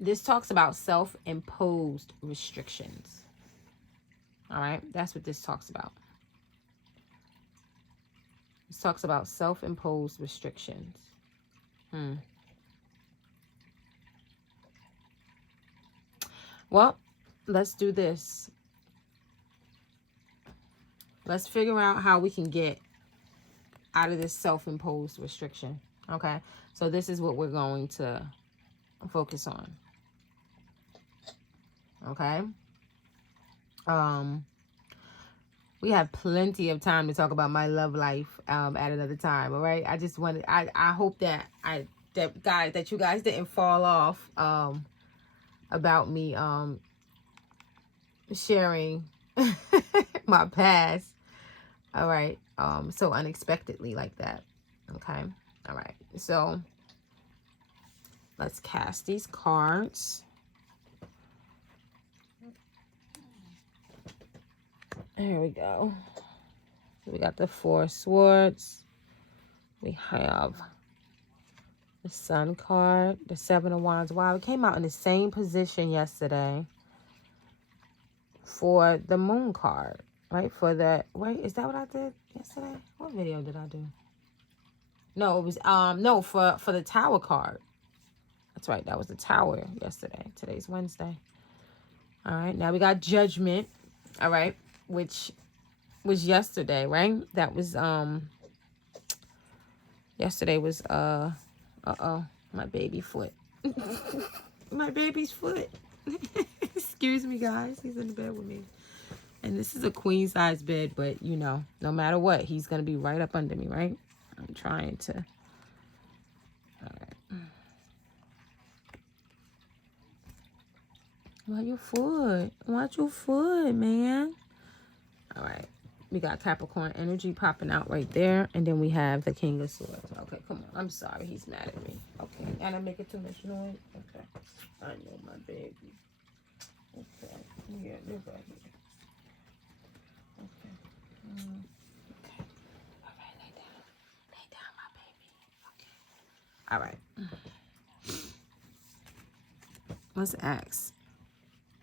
This talks about self-imposed restrictions. All right, that's what this talks about. This talks about self-imposed restrictions. Well, let's do this. Let's figure out how we can get out of this self-imposed restriction. Okay, so this is what we're going to focus on. Okay. We have plenty of time to talk about my love life at another time. All right. I just wanted, I hope that that you guys didn't fall off about me sharing my past. All right. So unexpectedly like that. Okay. All right. So let's cast these cards. Here we go. We got the 4 of Swords. We have the Sun card, the 7 of Wands. Wow, it came out in the same position yesterday for the Moon card, right? For the, wait, is that what I did yesterday? What video did I do? No, it was, no, for the Tower card. That's right, that was the Tower yesterday. Today's Wednesday. All right, now we got Judgment, all right, which was yesterday, right? That was, yesterday was, uh-oh, my baby foot. My baby's foot. Excuse me, guys. He's in the bed with me. And this is a queen size bed, but you know, no matter what, he's going to be right up under me, right? I'm trying to. All right. Watch your foot. Watch your foot, man. All right. We got Capricorn energy popping out right there. And then we have the King of Swords. Okay, come on. I'm sorry. He's mad at me. Okay. And I'm making too much noise. Okay. I know my baby. Okay. Yeah, live right here. Okay. Okay. All right, lay down. Lay down, my baby. Okay. All right. Let's ask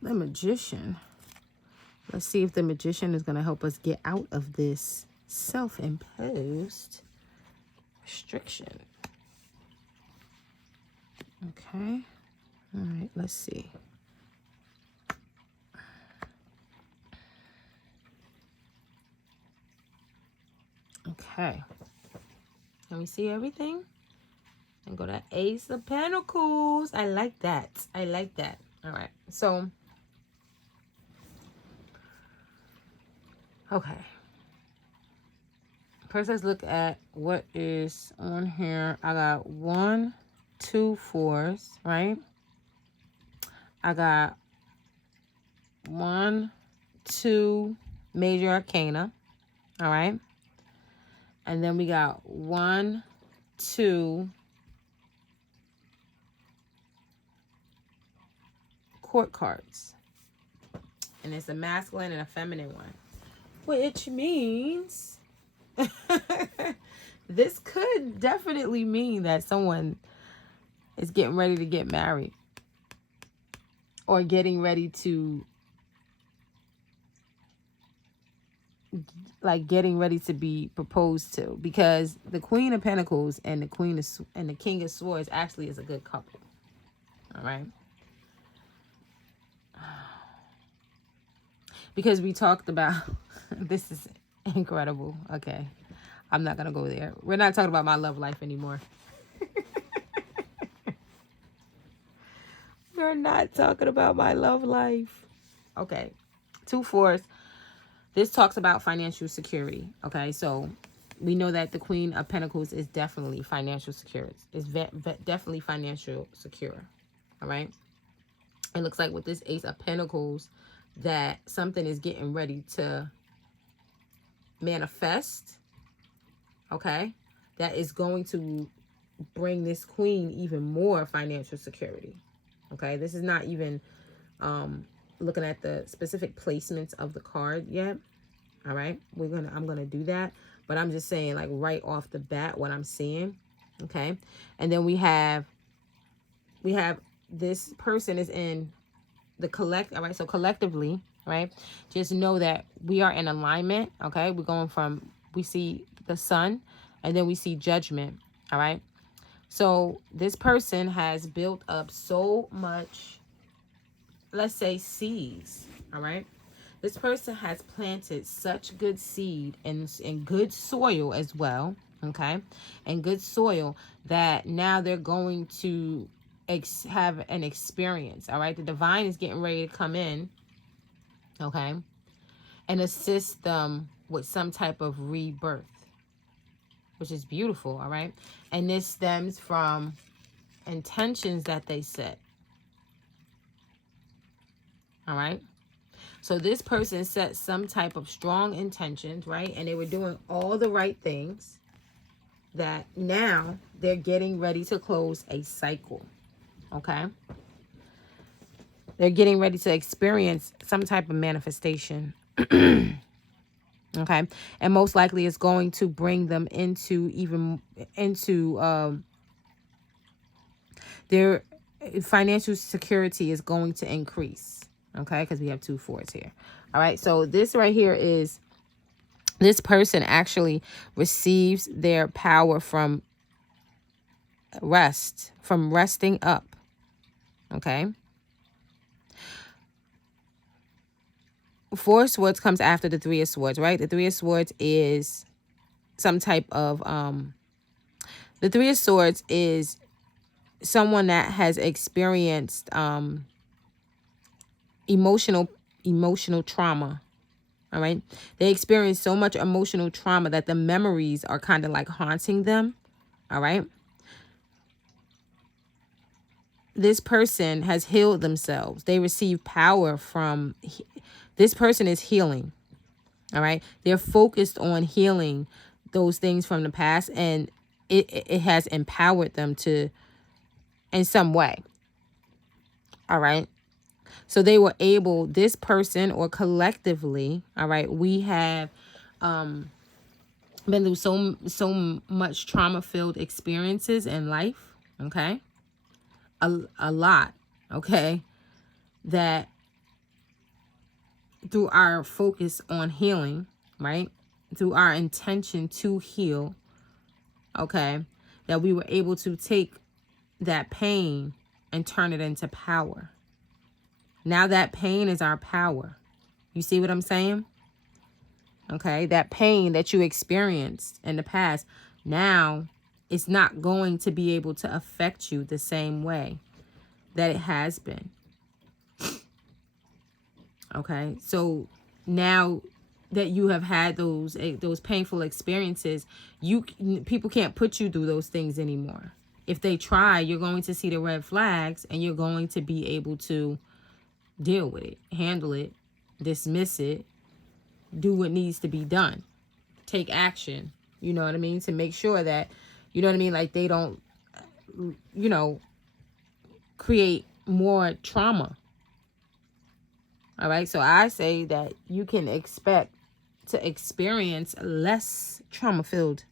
the Magician. Let's see if the Magician is going to help us get out of this self-imposed restriction. Okay. All right, let's see. Okay. Can we see everything? And go to Ace of Pentacles. I like that. I like that. All right. So, okay. First, let's look at what is on here. I got 1, 2 4s, right? I got 1, 2 major arcana. All right. And then we got 1, 2 court cards. And it's a masculine and a feminine one. Which means this could definitely mean that someone is getting ready to get married. Or getting ready to, like, getting ready to be proposed to. Because the Queen of Pentacles and the King of Swords actually is a good couple. All right. Because we talked about, this is incredible. Okay. I'm not going to go there. We're not talking about my love life anymore. We're not talking about my love life. Okay. 2 4s. This talks about financial security. Okay. So we know that the Queen of Pentacles is definitely financial secure. It's definitely financial secure. All right. It looks like with this Ace of Pentacles that something is getting ready to manifest. Okay. That is going to bring this queen even more financial security. Okay. This is not even looking at the specific placements of the card yet. All right. I'm going to do that. But I'm just saying, like, right off the bat, what I'm seeing. Okay. And then we have this person is in the collect. All right. So collectively, right, just know that we are in alignment. Okay. We're going from, we see the sun and then we see judgment. All right. So this person has built up so much, let's say, seeds. All right. This person has planted such good seed in good soil as well. Okay. And good soil that now they're going to have an experience. All right. The divine is getting ready to come in. Okay. And assist them with some type of rebirth, which is beautiful. All right. And this stems from intentions that they set. All right. So this person set some type of strong intentions, right? And they were doing all the right things, that now they're getting ready to close a cycle. Okay. They're getting ready to experience some type of manifestation. Okay. And most likely it's going to bring them into their financial security is going to increase. Okay. Because we have 2 4s here. All right. So this right here is, this person actually receives their power from resting up. Okay. 4 of Swords comes after the 3 of Swords, right? The 3 of Swords is some type of, the 3 of Swords is someone that has experienced emotional trauma. All right. They experience so much emotional trauma that the memories are kind of like haunting them. All right. This person has healed themselves. They receive power from, this person is healing. All right. They're focused on healing those things from the past, and it has empowered them to, in some way. All right. So they were able, this person or collectively, all right, we have been through so much trauma-filled experiences in life, okay? A lot, okay? That through our focus on healing, right? Through our intention to heal, okay? That we were able to take that pain and turn it into power. Now that pain is our power. You see what I'm saying? Okay, that pain that you experienced in the past, now it's not going to be able to affect you the same way that it has been. Okay, so now that you have had those painful experiences, people can't put you through those things anymore. If they try, you're going to see the red flags, and you're going to be able to deal with it, handle it, dismiss it, do what needs to be done, take action, you know what I mean, to make sure that, you know what I mean, like they don't, you know, create more trauma. All right, so I say that you can expect to experience less trauma-filled,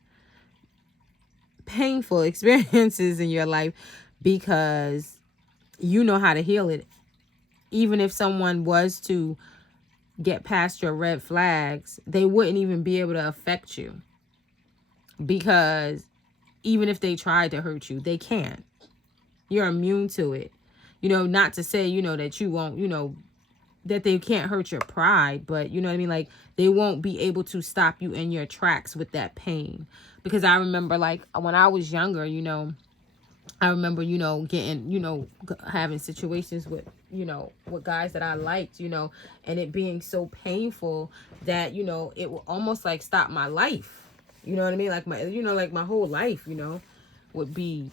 painful experiences in your life, because you know how to heal it. Even if someone was to get past your red flags, they wouldn't even be able to affect you, because even if they tried to hurt you, they can't. You're immune to it. You know, not to say, you know, that you won't, you know, that they can't hurt your pride, but you know what I mean? Like, they won't be able to stop you in your tracks with that pain. Because I remember, like, when I was younger, you know, I remember, you know, getting, you know, having situations with, you know, with guys that I liked, you know, and it being so painful that, you know, it will almost like stop my life. You know what I mean? Like my, you know, like my whole life, you know, would be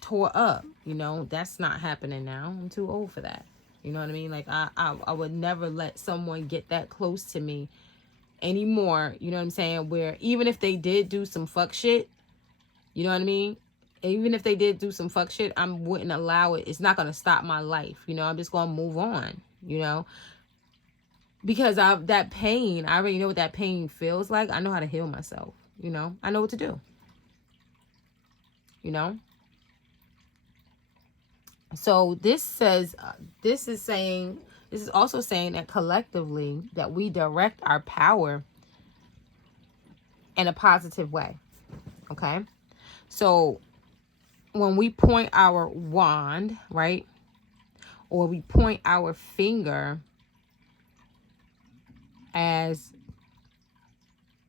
tore up. You know, that's not happening now. I'm too old for that. You know what I mean? Like I would never let someone get that close to me anymore. You know what I'm saying? Where even if they did do some fuck shit, you know what I mean? Even if they did do some fuck shit, I wouldn't allow it. It's not going to stop my life. You know, I'm just going to move on, you know, because that pain, I already know what that pain feels like. I know how to heal myself. You know, I know what to do, you know. So this says, this is also saying that collectively that we direct our power in a positive way. Okay. So when we point our wand, right, or we point our finger as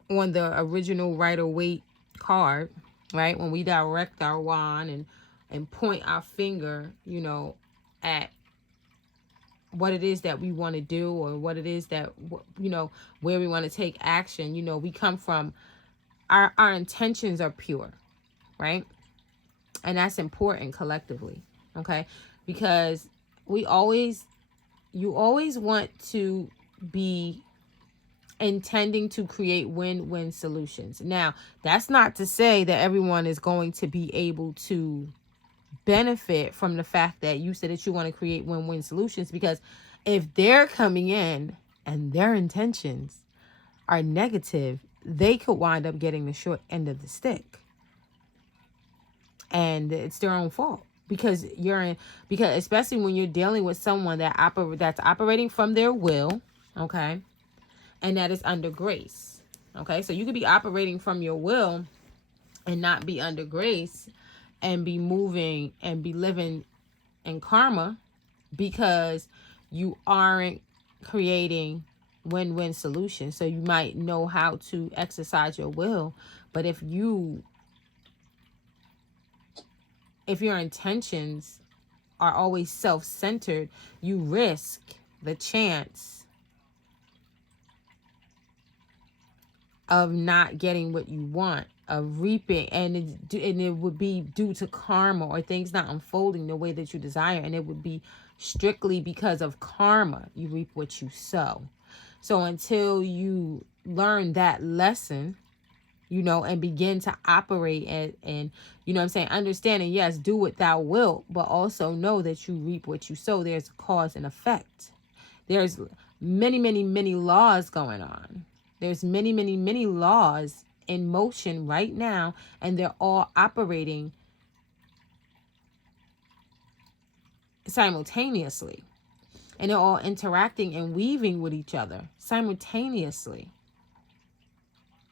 on the original Rider-Waite card, right, when we direct our wand and point our finger, you know, at what it is that we want to do, or what it is that, you know, where we want to take action, you know, we come from, our intentions are pure, right? And that's important collectively, okay? Because you always want to be intending to create win-win solutions. Now, that's not to say that everyone is going to be able to benefit from the fact that you said that you want to create win-win solutions, because if they're coming in and their intentions are negative, they could wind up getting the short end of the stick. And it's their own fault. Because because especially when you're dealing with someone that's operating from their will, okay, and that is under grace. Okay, so you could be operating from your will and not be under grace and be moving and be living in karma because you aren't creating win-win solutions. So you might know how to exercise your will, but if your intentions are always self-centered, you risk the chance of not getting what you want, of reaping, and it would be due to karma or things not unfolding the way that you desire, and it would be strictly because of karma. You reap what you sow. So until you learn that lesson, and begin to operate and what I'm saying, understanding, yes, do what thou wilt, but also know that you reap what you sow. There's cause and effect. There's many, many, many laws going on. There's many, many, many laws in motion right now, and they're all operating simultaneously. And they're all interacting and weaving with each other simultaneously.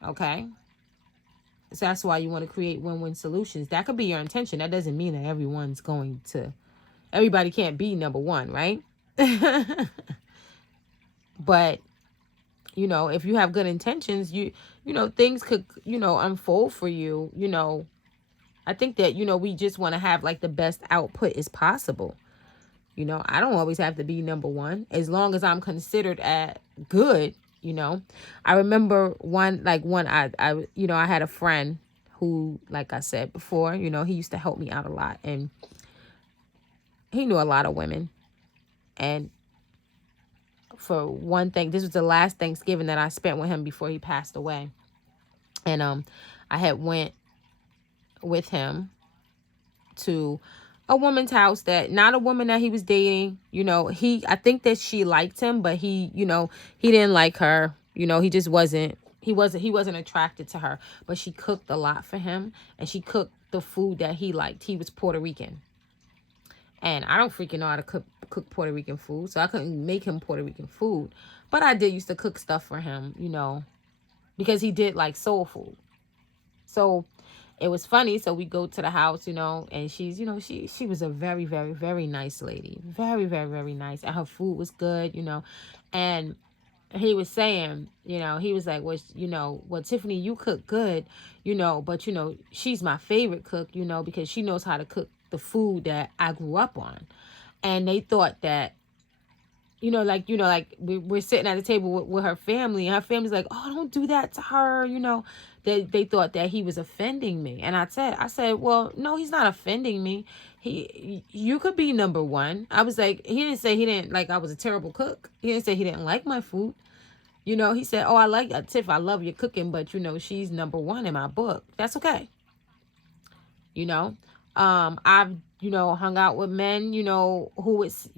Okay? So that's why you want to create win-win solutions. That could be your intention. That doesn't mean that everybody can't be number one, right? But, if you have good intentions, things could, unfold for you. I think that, we just want to have like the best output as possible. I don't always have to be number one as long as I'm considered at good. I remember I had a friend who, like I said before, he used to help me out a lot, and he knew a lot of women. And for one thing, this was the last Thanksgiving that I spent with him before he passed away. And I had went with him to a woman's house, that not a woman that he was dating. I think that she liked him, but he didn't like her. He just wasn't attracted to her, but she cooked a lot for him, and she cooked the food that he liked. He was Puerto Rican, and I don't freaking know how to cook Puerto Rican food, so I couldn't make him Puerto Rican food, but I did used to cook stuff for him, because he did like soul food. So it was funny. So we go to the house, and she's, she was a very, very, very nice lady. Very, very, very nice. And her food was good, and he was saying, he was like, well, Tiffany, you cook good, but, she's my favorite cook, because she knows how to cook the food that I grew up on. And they thought that, we're sitting at the table with her family, and her family's like, oh, don't do that to her. They thought that he was offending me. And I said, well, no, he's not offending me. You could be number one. I was like, he didn't say he didn't like, I was a terrible cook. He didn't say he didn't like my food. He said, oh, I like Tiff, I love your cooking, but she's number one in my book. That's okay. I've, hung out with men, who was,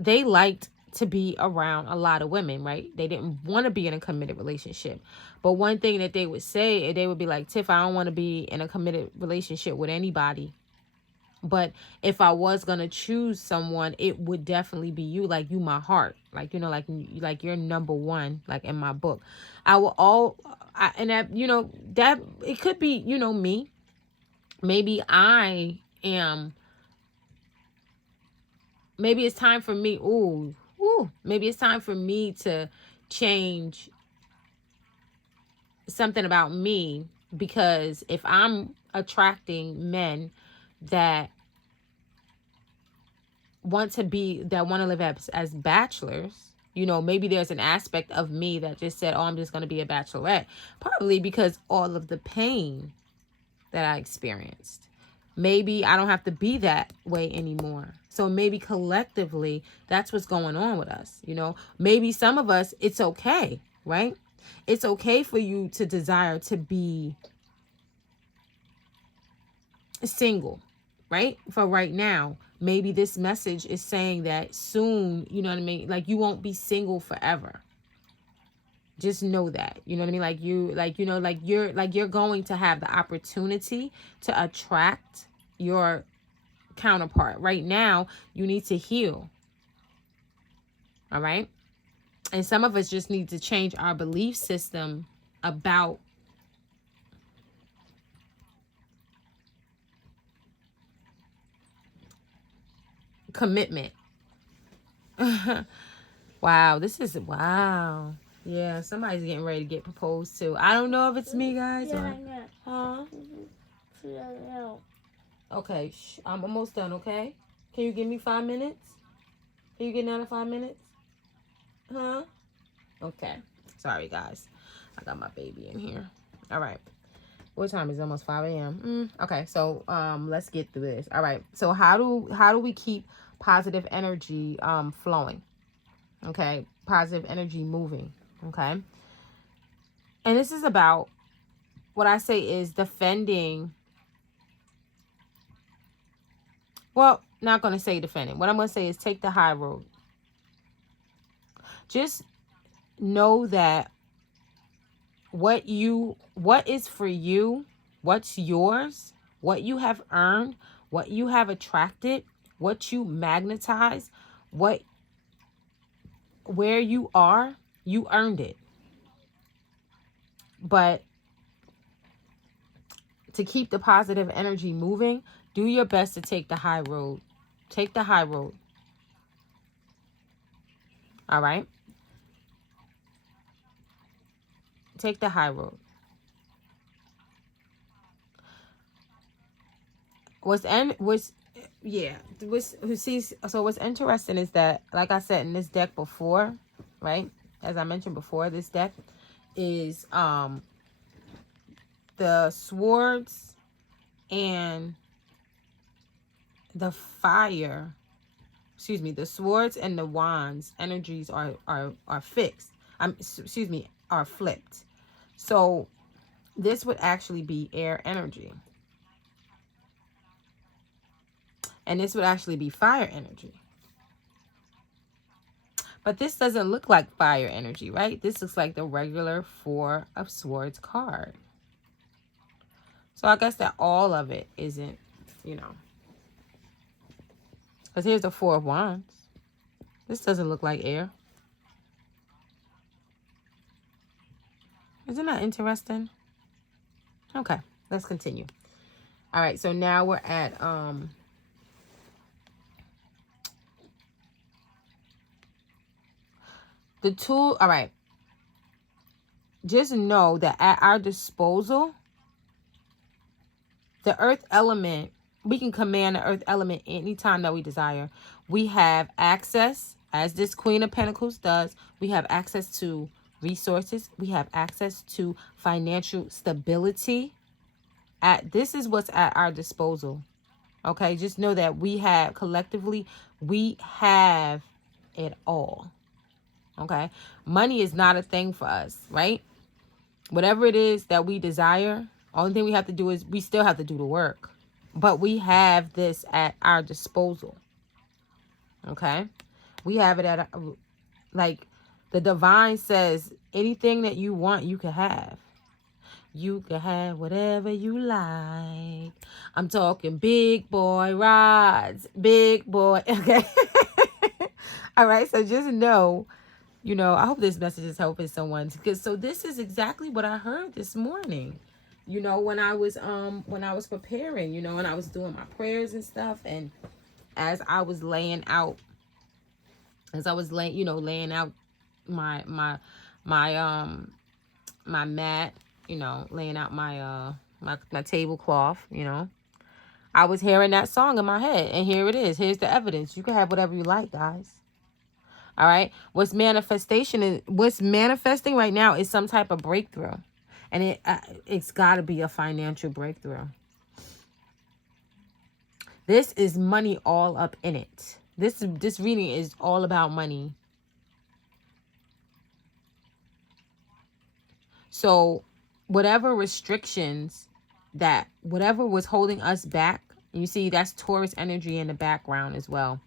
they liked to be around a lot of women, right? They didn't want to be in a committed relationship. But one thing that they would say, they would be like, Tiff, I don't want to be in a committed relationship with anybody. But if I was going to choose someone, it would definitely be you. Like, you my heart. Like, like you're number one, like in my book. That it could be, me. Maybe maybe it's time for me. Maybe it's time for me to change something about me, because if I'm attracting men that want to live as bachelors, maybe there's an aspect of me that just said, oh, I'm just going to be a bachelorette, probably because all of the pain that I experienced. Maybe I don't have to be that way anymore. So maybe collectively, that's what's going on with us. Maybe some of us, it's okay, right? It's okay for you to desire to be single, right? For right now, maybe this message is saying that soon, you know what I mean? Like, you won't be single forever. Just know that, you know what I mean? You're going to have the opportunity to attract your counterpart. Right now, you need to heal. All right. And some of us just need to change our belief system about commitment. Wow, wow. Yeah, somebody's getting ready to get proposed to. I don't know if it's me, guys. Huh? Okay, I'm almost done, okay? Can you give me 5 minutes? Can you get down to 5 minutes? Huh? Okay. Sorry, guys. I got my baby in here. All right. What time is it? Almost 5 a.m. Okay, so let's get through this. All right. So how do we keep positive energy flowing? Okay, positive energy moving. Okay. And this is about, what I say is defending. Well, not going to say defending. What I'm going to say is take the high road. Just know that what is for you, what's yours, what you have earned, what you have attracted, what you magnetize, where you are, you earned it. But to keep the positive energy moving, do your best to take the high road. Take the high road. All right? Take the high road. What's interesting is that, like I said in this deck before, right? As I mentioned before, this deck is the swords and the fire. Excuse me, the swords and the wands energies are fixed. Are flipped. So this would actually be air energy. And this would actually be fire energy. But this doesn't look like fire energy, right? This looks like the regular Four of Swords card. So I guess that all of it isn't, because here's the Four of Wands. This doesn't look like air. Isn't that interesting? Okay, let's continue. All right, so now we're at the tool. All right. Just know that at our disposal, the earth element, we can command the earth element anytime that we desire. We have access, as this Queen of Pentacles does, we have access to resources. We have access to financial stability. This is what's at our disposal. Okay, just know that we have, collectively, we have it all. Okay, money is not a thing for us, right? Whatever it is that we desire, only thing we have to do is we still have to do the work. But we have this at our disposal. Okay, we have it at, like the divine says, anything that you want, you can have. You can have whatever you like. I'm talking big boy rods, big boy. Okay. All right. So just know, I hope this message is helping someone, because so this is exactly what I heard this morning. When I was preparing, and I was doing my prayers and stuff, and as I was laying out my mat, laying out my tablecloth, I was hearing that song in my head, and here it is. Here's the evidence. You can have whatever you like, guys. All right. What's manifesting right now is some type of breakthrough, and it's got to be a financial breakthrough. This is money all up in it. This reading is all about money. So whatever restrictions, whatever was holding us back, you see that's Taurus energy in the background as well.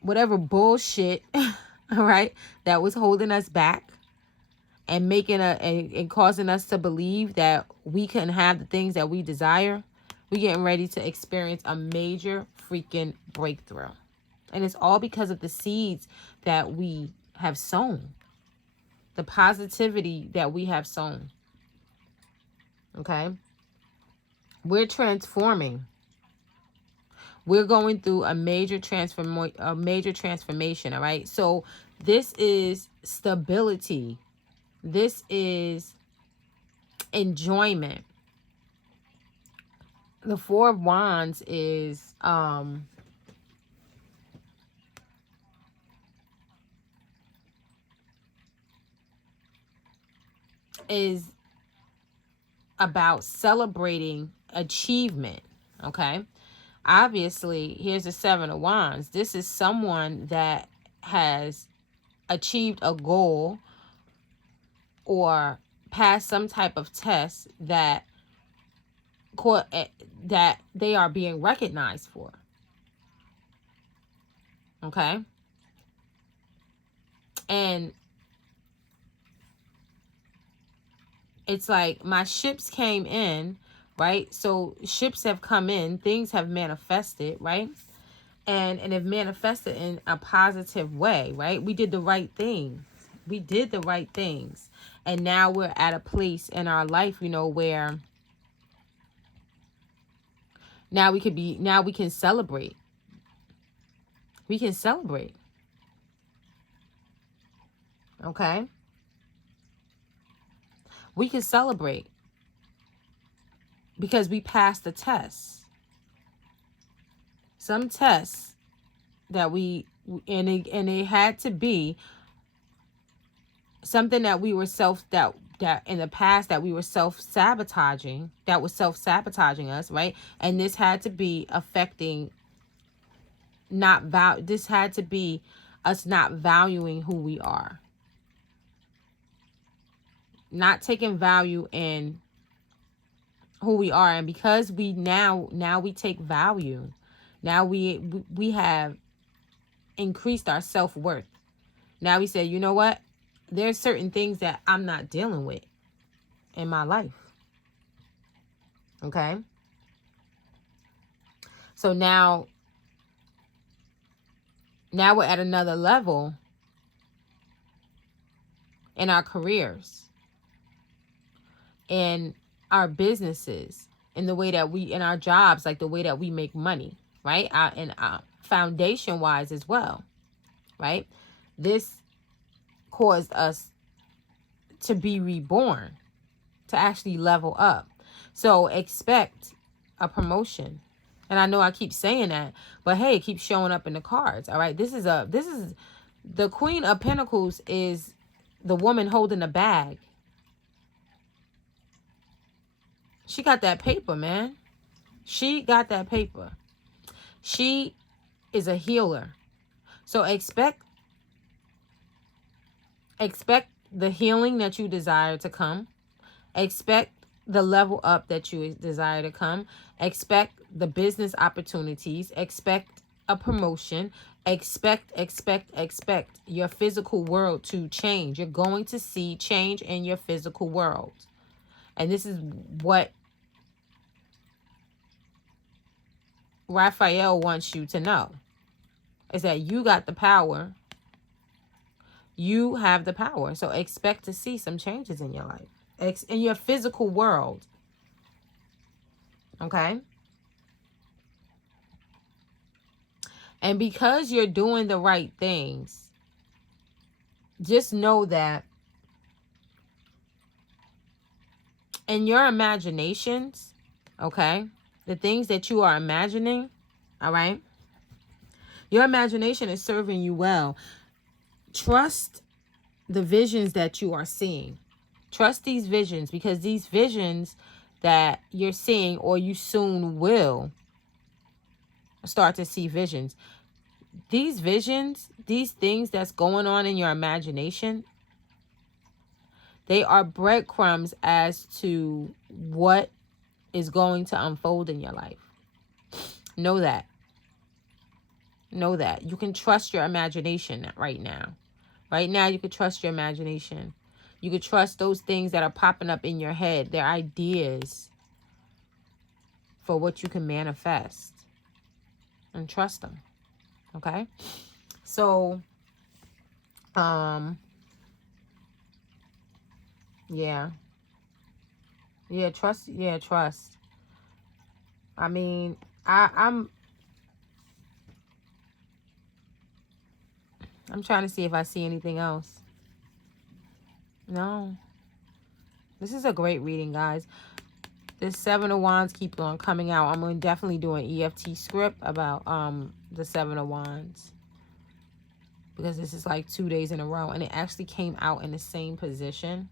Whatever bullshit all right, that was holding us back and and causing us to believe that we couldn't have the things that we desire. We're getting ready to experience a major freaking breakthrough. And it's all because of the seeds that we have sown, the positivity that we have sown. Okay? We're transforming. We're going through a major transformation, all right? So this is stability. This is enjoyment. The Four of Wands is about celebrating achievement, okay? Obviously, here's the Seven of Wands. This is someone that has achieved a goal or passed some type of test that they are being recognized for. Okay? And it's like my ships came in, right? So ships have come in, things have manifested, right? And have manifested in a positive way, right? We did the right thing. We did the right things. And now we're at a place in our life, you know, where now we can celebrate. We can celebrate. Okay? We can celebrate because we passed the test. Some tests that and it had to be something that we were that in the past that we were self-sabotaging, that was self-sabotaging us, right? And this had to be affecting this had to be us not valuing who we are. Not taking value in who we are. And because we now we take value. Now we have increased our self-worth. Now we say, you know what? There's certain things that I'm not dealing with in my life. Okay? So now we're at another level in our careers, in our businesses, in the way that in our jobs, like the way that we make money, right? And foundation wise as well, right? This caused us to be reborn, to actually level up. So expect a promotion. And I know I keep saying that, but hey, it keeps showing up in the cards. All right. This is the Queen of Pentacles is the woman holding a bag. She got that paper, man. She got that paper. She is a healer. So expect the healing that you desire to come. Expect the level up that you desire to come. Expect the business opportunities. Expect a promotion. Expect your physical world to change. You're going to see change in your physical world. And this is what Raphael wants you to know. Is that you got the power. You have the power. So expect to see some changes in your life. In your physical world. Okay? And because you're doing the right things, just know that in your imaginations, okay, the things that you are imagining, all right, your imagination is serving you well. Trust the visions that you are seeing. Trust these visions, because these visions that you're seeing, or you soon will start to see visions. These visions, these things that's going on in your imagination, they are breadcrumbs as to what is going to unfold in your life. Know that. Know that. You can trust your imagination right now. Right now, you could trust your imagination. You could trust those things that are popping up in your head. They're ideas for what you can manifest. And trust them. Okay? So, yeah. Yeah, trust. Yeah, trust. I mean, I'm trying to see if I see anything else. No. This is a great reading, guys. This Seven of Wands keeps on coming out. I'm going to definitely do an EFT script about the Seven of Wands. Because this is like 2 days in a row. And it actually came out in the same position.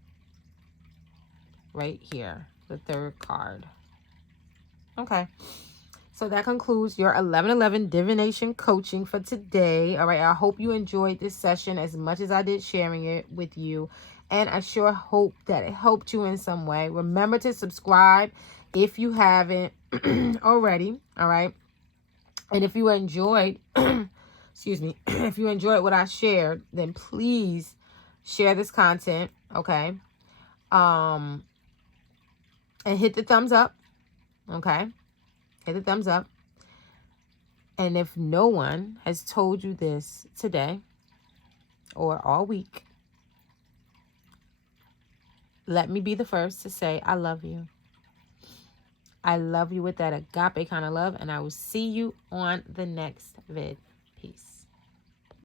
Right here. The third card. Okay. So that concludes your 11/11 divination coaching for today. All right. I hope you enjoyed this session as much as I did sharing it with you. And I sure hope that it helped you in some way. Remember to subscribe if you haven't already. All right. And if you enjoyed, excuse me, if you enjoyed what I shared, then please share this content. Okay. And hit the thumbs up. Okay. Hit the thumbs up. And if no one has told you this today or all week, let me be the first to say I love you. I love you with that agape kind of love. And I will see you on the next vid. Peace.